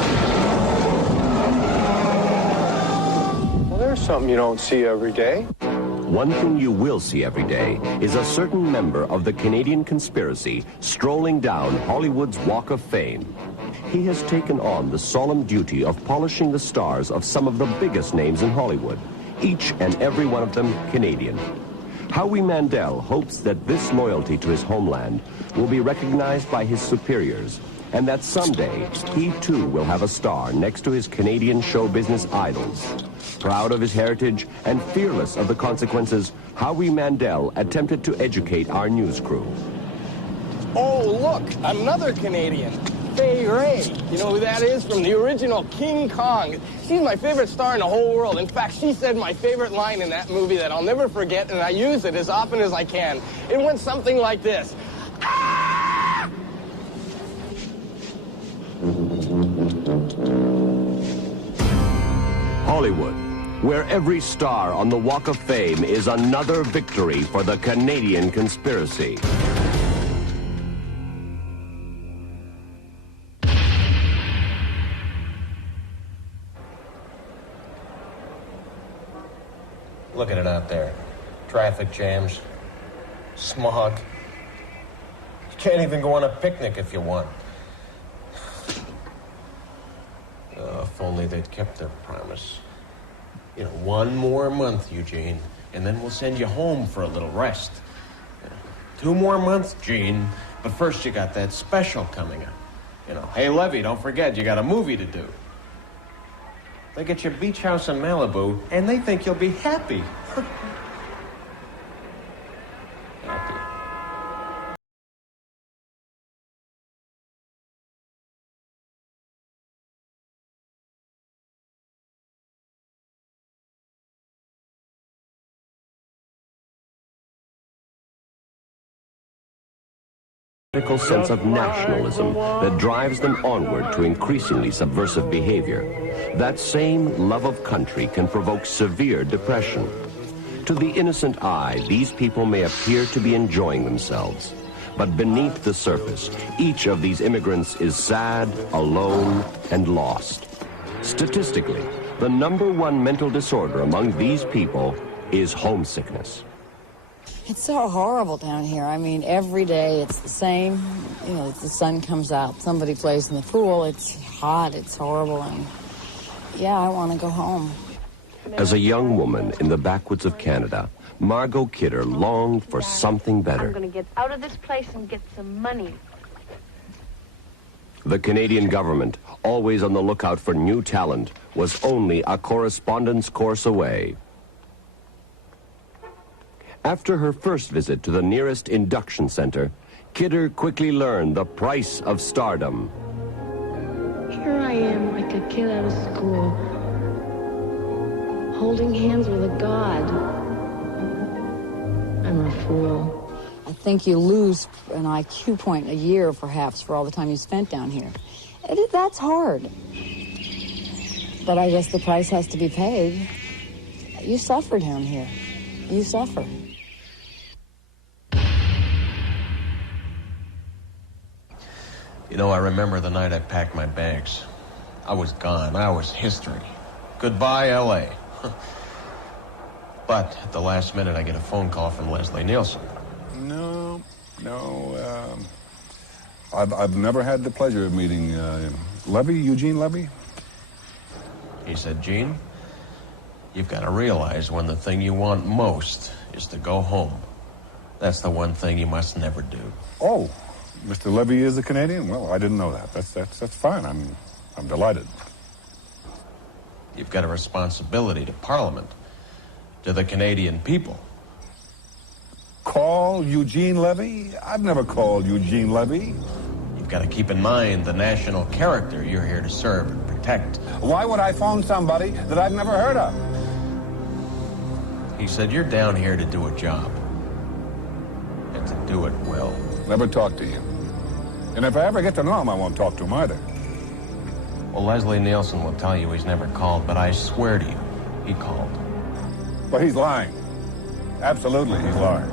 Well, there's something you don't see every day. One thing you will see every day is a certain member of the Canadian conspiracy strolling down Hollywood's Walk of Fame. He has taken on the solemn duty of polishing the stars of some of the biggest names in Hollywood, each and every one of them Canadian. Howie Mandel hopes that this loyalty to his homeland will be recognized by his superiors, and that someday he too will have a star next to his Canadian show business idols. Proud of his heritage and fearless of the consequences, Howie Mandel attempted to educate our news crew. Oh, look, another Canadian. Fay Ray. You know who that is? From the original King Kong. She's my favorite star in the whole world. In fact, she said my favorite line in that movie that I'll never forget, and I use it as often as I can. It went something like this. Ah! Hollywood, where every star on the Walk of Fame is another victory for the Canadian conspiracy. Look at it out there. Traffic jams, smog. You can't even go on a picnic if you want. Oh, if only they'd kept their promise. You know, 1 more month, Eugene, and then we'll send you home for a little rest. 2 more months, Gene, but first you got that special coming up. You know, hey, Levy, don't forget, you got a movie to do. They get you a beach house in Malibu, and they think you'll be happy. Sense of nationalism that drives them onward to increasingly subversive behavior. That same love of country can provoke severe depression. To the innocent eye, these people may appear to be enjoying themselves. But beneath the surface, each of these immigrants is sad, alone, and lost. Statistically, the #1 mental disorder among these people is homesickness. It's so horrible down here. I mean, every day it's the same. You know, the sun comes out, somebody plays in the pool, it's hot, it's horrible, and yeah, I want to go home. As a young woman in the backwoods of Canada, Margot Kidder longed for something better. I'm going to get out of this place and get some money. The Canadian government, always on the lookout for new talent, was only a correspondence course away. After her first visit to the nearest induction center, Kidder quickly learned the price of stardom. Here I am, like a kid out of school, holding hands with a god. I'm a fool. I think you lose an IQ point a year, perhaps, for all the time you spent down here. That's hard. But I guess the price has to be paid. You suffer down here. You suffer. You know, I remember the night I packed my bags. I was gone. I was history. Goodbye, L.A. But at the last minute, I get a phone call from Leslie Nielsen. No. I've never had the pleasure of meeting Levy, Eugene Levy. He said, Gene, you've got to realize when the thing you want most is to go home. That's the one thing you must never do. Oh, Mr. Levy is a Canadian? Well, I didn't know that. That's fine. I'm delighted. You've got a responsibility to Parliament, to the Canadian people. Call Eugene Levy? I've never called Eugene Levy. You've got to keep in mind the national character you're here to serve and protect. Why would I phone somebody that I've never heard of? He said, you're down here to do a job. And to do it well. Never talked to him. And if I ever get to know him, I won't talk to him either. Well, Leslie Nielsen will tell you he's never called, but I swear to you, he called. Well, he's lying. Absolutely, he's lying.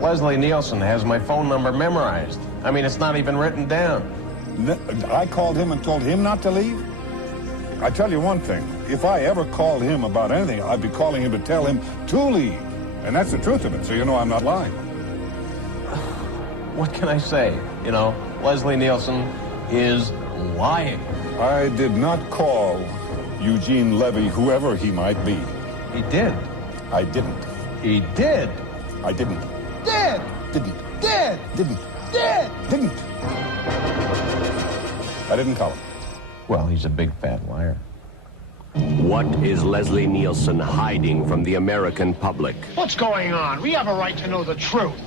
Leslie Nielsen has my phone number memorized. I mean, it's not even written down. I called him and told him not to leave? I tell you one thing. If I ever called him about anything, I'd be calling him to tell him to leave. And that's the truth of it, so you know I'm not lying. What can I say? You know, Leslie Nielsen is lying. I did not call Eugene Levy, whoever he might be. He did. I didn't. He did. I didn't. Did. Didn't. Did. Didn't. Did. Didn't. I didn't call him. Well, he's a big fat liar. What is Leslie Nielsen hiding from the American public? What's going on? We have a right to know the truth.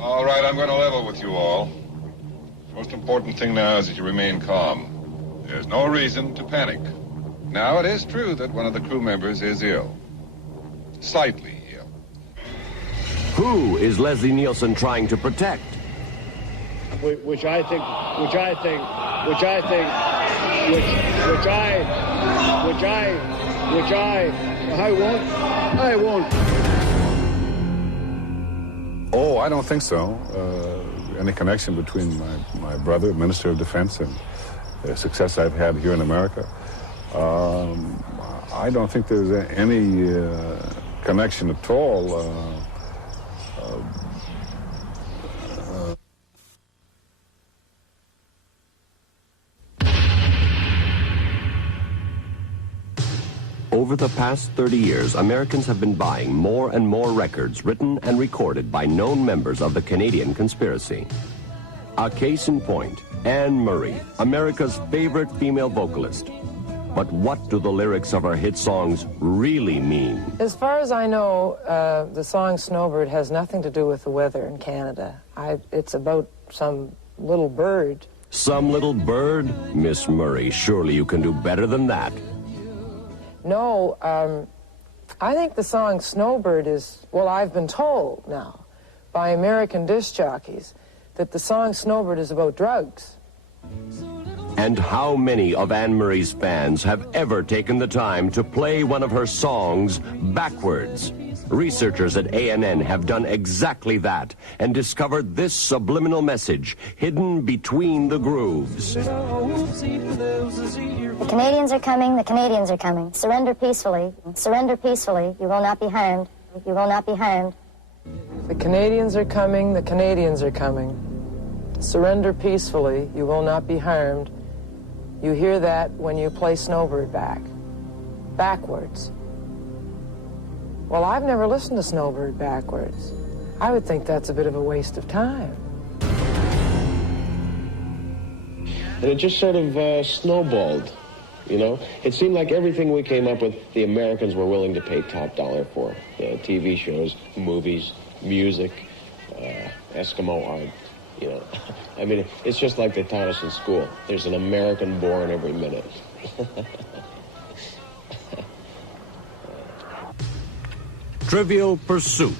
All right, I'm going to level with you all. The most important thing now is that you remain calm. There's no reason to panic. Now, it is true that one of the crew members is ill. Slightly ill. Who is Leslie Nielsen trying to protect? Which I think I won't. Oh, I don't think so. Any connection between my brother, Minister of Defense, and the success I've had here in America? I don't think there's any connection at all. Over the past 30 years, Americans have been buying more and more records written and recorded by known members of the Canadian conspiracy. A case in point, Anne Murray, America's favorite female vocalist. But what do the lyrics of her hit songs really mean? As far as I know, the song Snowbird has nothing to do with the weather in Canada. It's about some little bird. Some little bird? Miss Murray, surely you can do better than that. No, I think the song Snowbird is, well, I've been told now by American disc jockeys that the song Snowbird is about drugs. And how many of Anne Murray's fans have ever taken the time to play one of her songs backwards? Researchers at ANN have done exactly that and discovered this subliminal message hidden between the grooves. The Canadians are coming, the Canadians are coming. Surrender peacefully, you will not be harmed, you will not be harmed. The Canadians are coming, the Canadians are coming. Surrender peacefully, you will not be harmed. You hear that when you play Snowbird backwards. Well, I've never listened to Snowbird backwards. I would think that's a bit of a waste of time. And it just sort of snowballed, you know? It seemed like everything we came up with, the Americans were willing to pay top dollar for. TV shows, movies, music, Eskimo art, you know? I mean, it's just like they taught us in school. There's an American born every minute. Trivial Pursuit.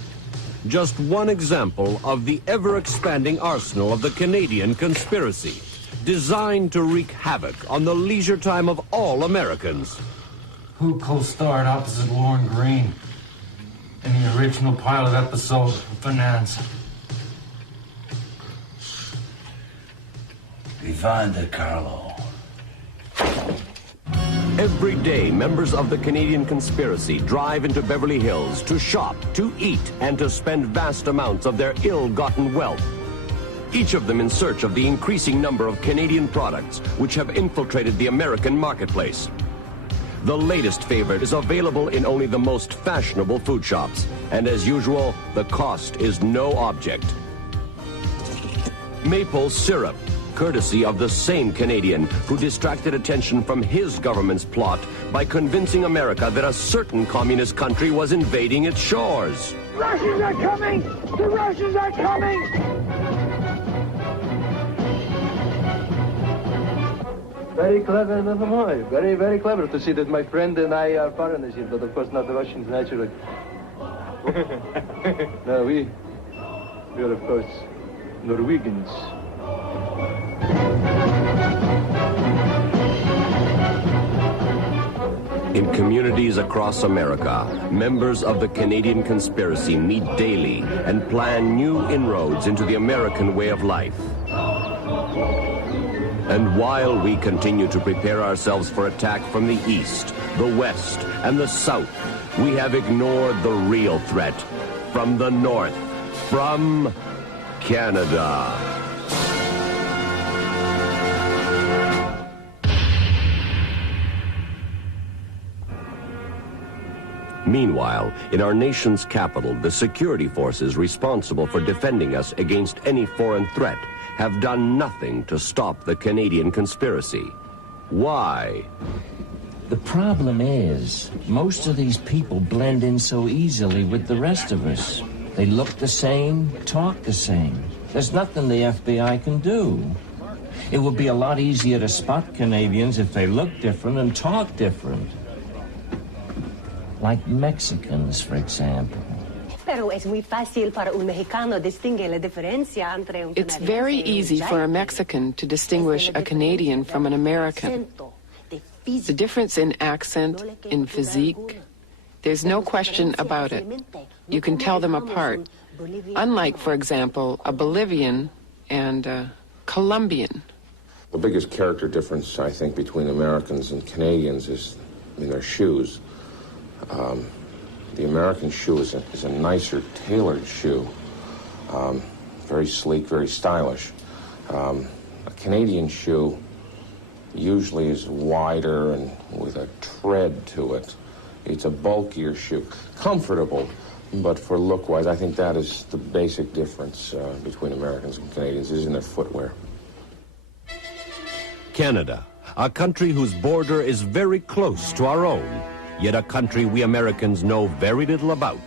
Just one example of the ever-expanding arsenal of the Canadian conspiracy, designed to wreak havoc on the leisure time of all Americans. Who co-starred opposite Lauren Green in the original pilot episode of Bonanza? Yvonne De Carlo. Every day, members of the Canadian conspiracy drive into Beverly Hills to shop, to eat, and to spend vast amounts of their ill-gotten wealth. Each of them in search of the increasing number of Canadian products which have infiltrated the American marketplace. The latest favorite is available in only the most fashionable food shops, and as usual, the cost is no object. Maple syrup, courtesy of the same Canadian who distracted attention from his government's plot by convincing America that a certain communist country was invading its shores. Russians are coming! The Russians are coming! Very clever, never mind. Very, very clever to see that my friend and I are foreigners here, but of course not the Russians, naturally. No, we are, of course, Norwegians. In communities across America, members of the Canadian conspiracy meet daily and plan new inroads into the American way of life. And while we continue to prepare ourselves for attack from the east, the west, and the south, we have ignored the real threat from the north, from Canada. Meanwhile, in our nation's capital, the security forces responsible for defending us against any foreign threat have done nothing to stop the Canadian conspiracy. Why? The problem is, most of these people blend in so easily with the rest of us. They look the same, talk the same. There's nothing the FBI can do. It would be a lot easier to spot Canadians if they look different and talk different. Like Mexicans, for example. It's very easy for a Mexican to distinguish a Canadian from an American. The difference in accent, in physique, there's no question about it. You can tell them apart. Unlike, for example, a Bolivian and a Colombian. The biggest character difference, I think, between Americans and Canadians is in their shoes. The American shoe is a nicer, tailored shoe. Very sleek, very stylish. A Canadian shoe usually is wider and with a tread to it. It's a bulkier shoe. Comfortable, but for look-wise, I think that is the basic difference between Americans and Canadians, is in their footwear. Canada, a country whose border is very close to our own, yet a country we Americans know very little about.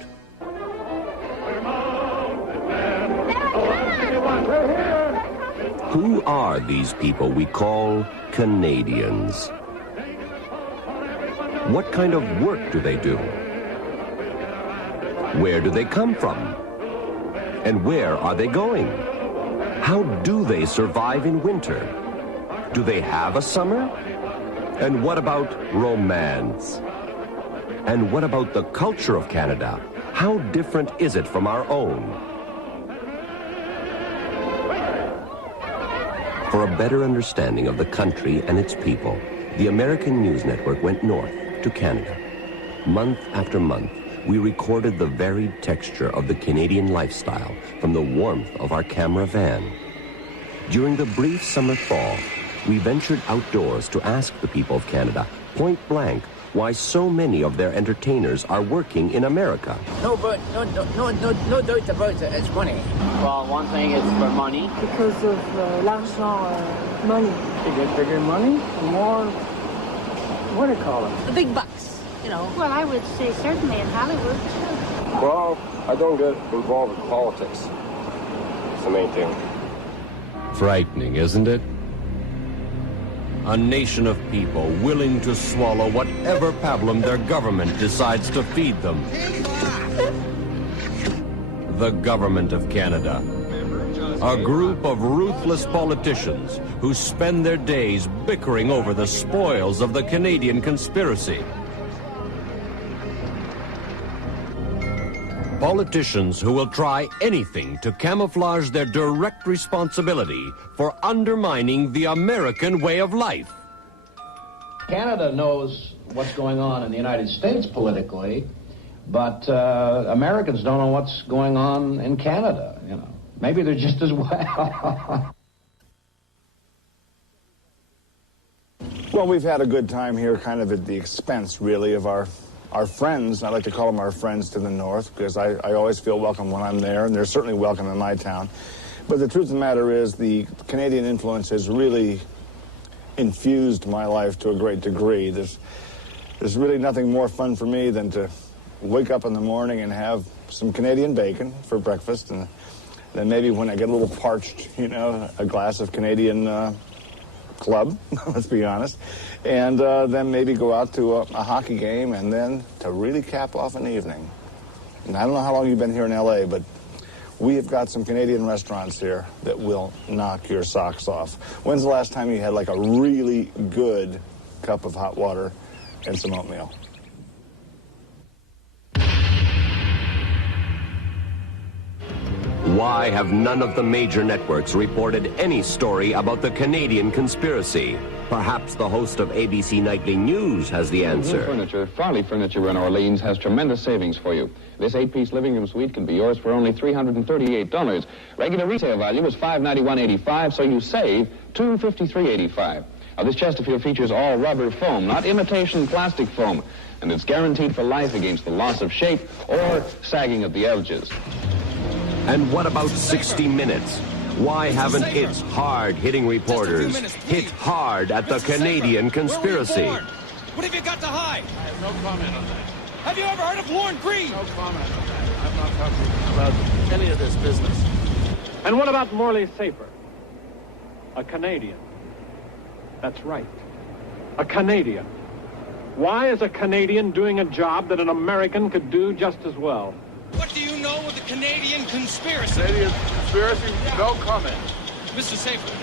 Who are these people we call Canadians? What kind of work do they do? Where do they come from? And where are they going? How do they survive in winter? Do they have a summer? And what about romance? And what about the culture of Canada? How different is it from our own? For a better understanding of the country and its people, the American News Network went north to Canada. Month after month, we recorded the varied texture of the Canadian lifestyle from the warmth of our camera van. During the brief summer thaw, we ventured outdoors to ask the people of Canada, point blank, why so many of their entertainers are working in America. No doubt about it, it's money. Well, one thing is for money. Because of l'argent, money. You get bigger money, more, what do you call it? The big bucks, you know. Well, I would say certainly in Hollywood. Well, I don't get involved in politics. It's the main thing. Frightening, isn't it? A nation of people willing to swallow whatever pablum their government decides to feed them. The government of Canada. A group of ruthless politicians who spend their days bickering over the spoils of the Canadian conspiracy. Politicians who will try anything to camouflage their direct responsibility for undermining the American way of life. Canada knows what's going on in the United States politically, but Americans don't know what's going on in Canada, you know. Maybe they're just as well. Well, we've had a good time here, kind of at the expense, really, of our friends. I like to call them our friends to the north, because I always feel welcome when I'm there, and they're certainly welcome in my town. But the truth of the matter is the Canadian influence has really infused my life to a great degree. There's really nothing more fun for me than to wake up in the morning and have some Canadian bacon for breakfast, and then maybe when I get a little parched, you know, a glass of Canadian Club, let's be honest, and then maybe go out to a hockey game, and then to really cap off an evening. And I don't know how long you've been here in L.A., but we have got some Canadian restaurants here that will knock your socks off. When's the last time you had like a really good cup of hot water and some oatmeal? Why have none of the major networks reported any story about the Canadian conspiracy? Perhaps the host of ABC Nightly News has the answer. Farley Furniture in Orleans has tremendous savings for you. This 8-piece living room suite can be yours for only $338. Regular retail value is $591.85, so you save $253.85. Now, this Chesterfield features all rubber foam, not imitation plastic foam, and it's guaranteed for life against the loss of shape or sagging at the edges. And what about 60 Minutes? Why haven't its hard-hitting reporters hit hard at the Canadian conspiracy? What have you got to hide? I have no comment on that. Have you ever heard of Lorne Greene? No comment on that. I'm not talking about any of this business. And what about Morley Safer? A Canadian. That's right. A Canadian. Why is a Canadian doing a job that an American could do just as well? What do you know of the Canadian conspiracy? Canadian conspiracy? Yeah. No comment. Mr. Safer.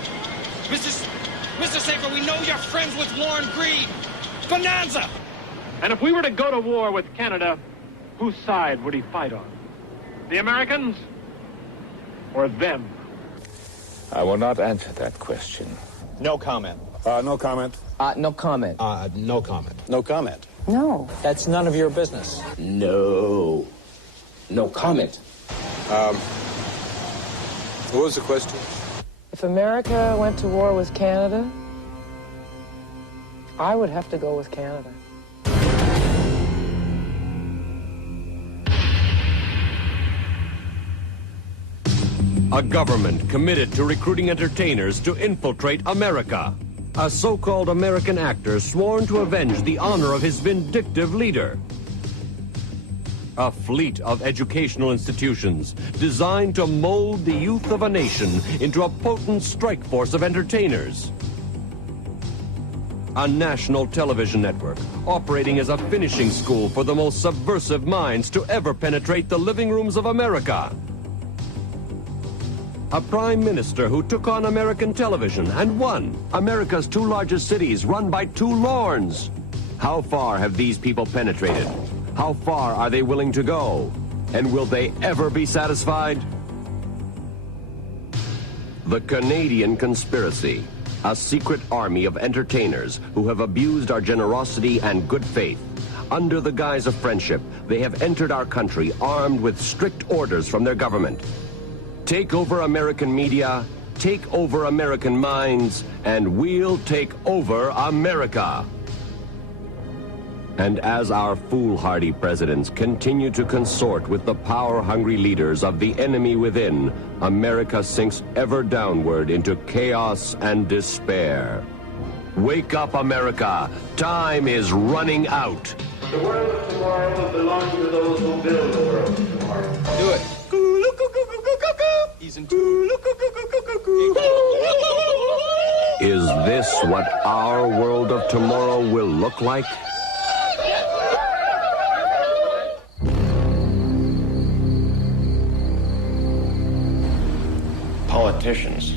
Mr. Safer, we know you're friends with Lorne Greene. bonanza. And if we were to go to war with Canada, whose side would he fight on? The Americans or them? I will not answer that question. No comment. No comment. No comment. No comment. No comment. No. That's none of your business. No. No comment. What was the question? If America went to war with Canada, I would have to go with Canada. A government committed to recruiting entertainers to infiltrate America. A so-called American actor sworn to avenge the honor of his vindictive leader. A fleet of educational institutions designed to mold the youth of a nation into a potent strike force of entertainers. A national television network operating as a finishing school for the most subversive minds to ever penetrate the living rooms of America. A prime minister who took on American television and won. America's two largest cities run by two lords. How far have these people penetrated? How far are they willing to go? And will they ever be satisfied? The Canadian Conspiracy, a secret army of entertainers who have abused our generosity and good faith. Under the guise of friendship, they have entered our country armed with strict orders from their government. Take over American media, take over American minds, and we'll take over America. And as our foolhardy presidents continue to consort with the power-hungry leaders of the enemy within, America sinks ever downward into chaos and despair. Wake up, America. Time is running out. The world of tomorrow will belong to those who build the world of tomorrow. Do it. He's in two. Is this what our world of tomorrow will look like? Politicians.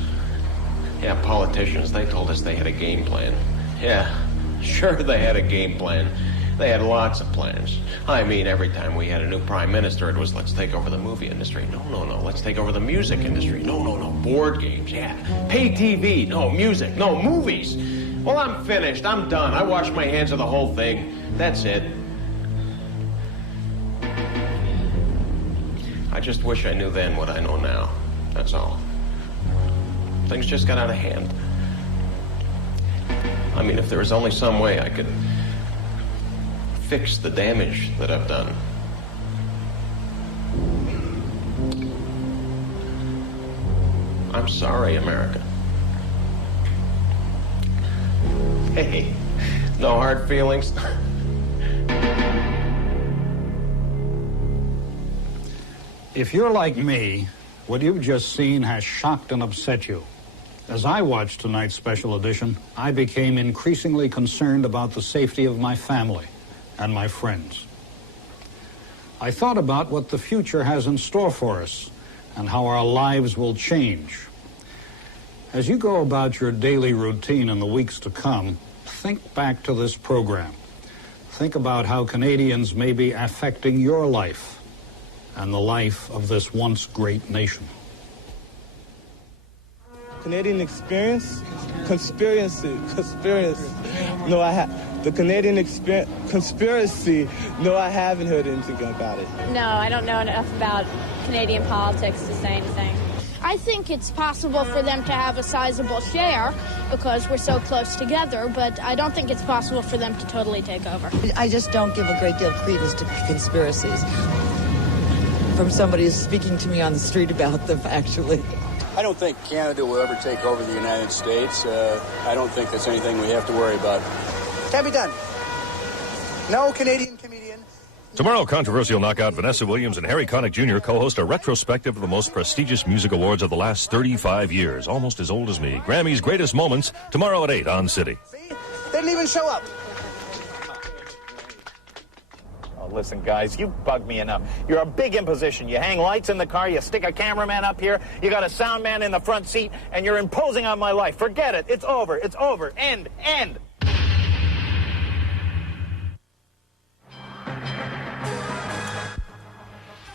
Yeah, politicians. They told us they had a game plan. Yeah, sure they had a game plan. They had lots of plans. I mean, every time we had a new prime minister, it was, let's take over the movie industry. No, let's take over the music industry. No, board games, yeah. Pay TV, no, music, no, movies. Well, I'm finished, I'm done. I washed my hands of the whole thing. That's it. I just wish I knew then what I know now. That's all. Things just got out of hand. I mean, if there was only some way I could fix the damage that I've done. I'm sorry, America. Hey, no hard feelings. If you're like me, what you've just seen has shocked and upset you. As I watched tonight's special edition, I became increasingly concerned about the safety of my family and my friends. I thought about what the future has in store for us and how our lives will change. As you go about your daily routine in the weeks to come, think back to this program. Think about how Canadians may be affecting your life and the life of this once great nation. Canadian experience? Conspiracy. No, the Canadian conspiracy. No, I haven't heard anything about it. No, I don't know enough about Canadian politics to say anything. I think it's possible for them to have a sizable share because we're so close together, but I don't think it's possible for them to totally take over. I just don't give a great deal of credence to conspiracies. From somebody who's speaking to me on the street about them, actually. I don't think Canada will ever take over the United States. I don't think that's anything we have to worry about. Can't be done. No Canadian comedian. Tomorrow, controversial knockout Vanessa Williams and Harry Connick Jr. co-host a retrospective of the most prestigious music awards of the last 35 years, almost as old as me. Grammy's Greatest Moments, tomorrow at 8 on City. See? They didn't even show up. Listen, guys, you bug me enough. You're a big imposition. You hang lights in the car, you stick a cameraman up here, you got a sound man in the front seat, and you're imposing on my life. Forget it. It's over. It's over. End.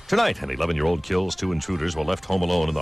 Tonight, an 11-year-old kills 2 intruders while left home alone in the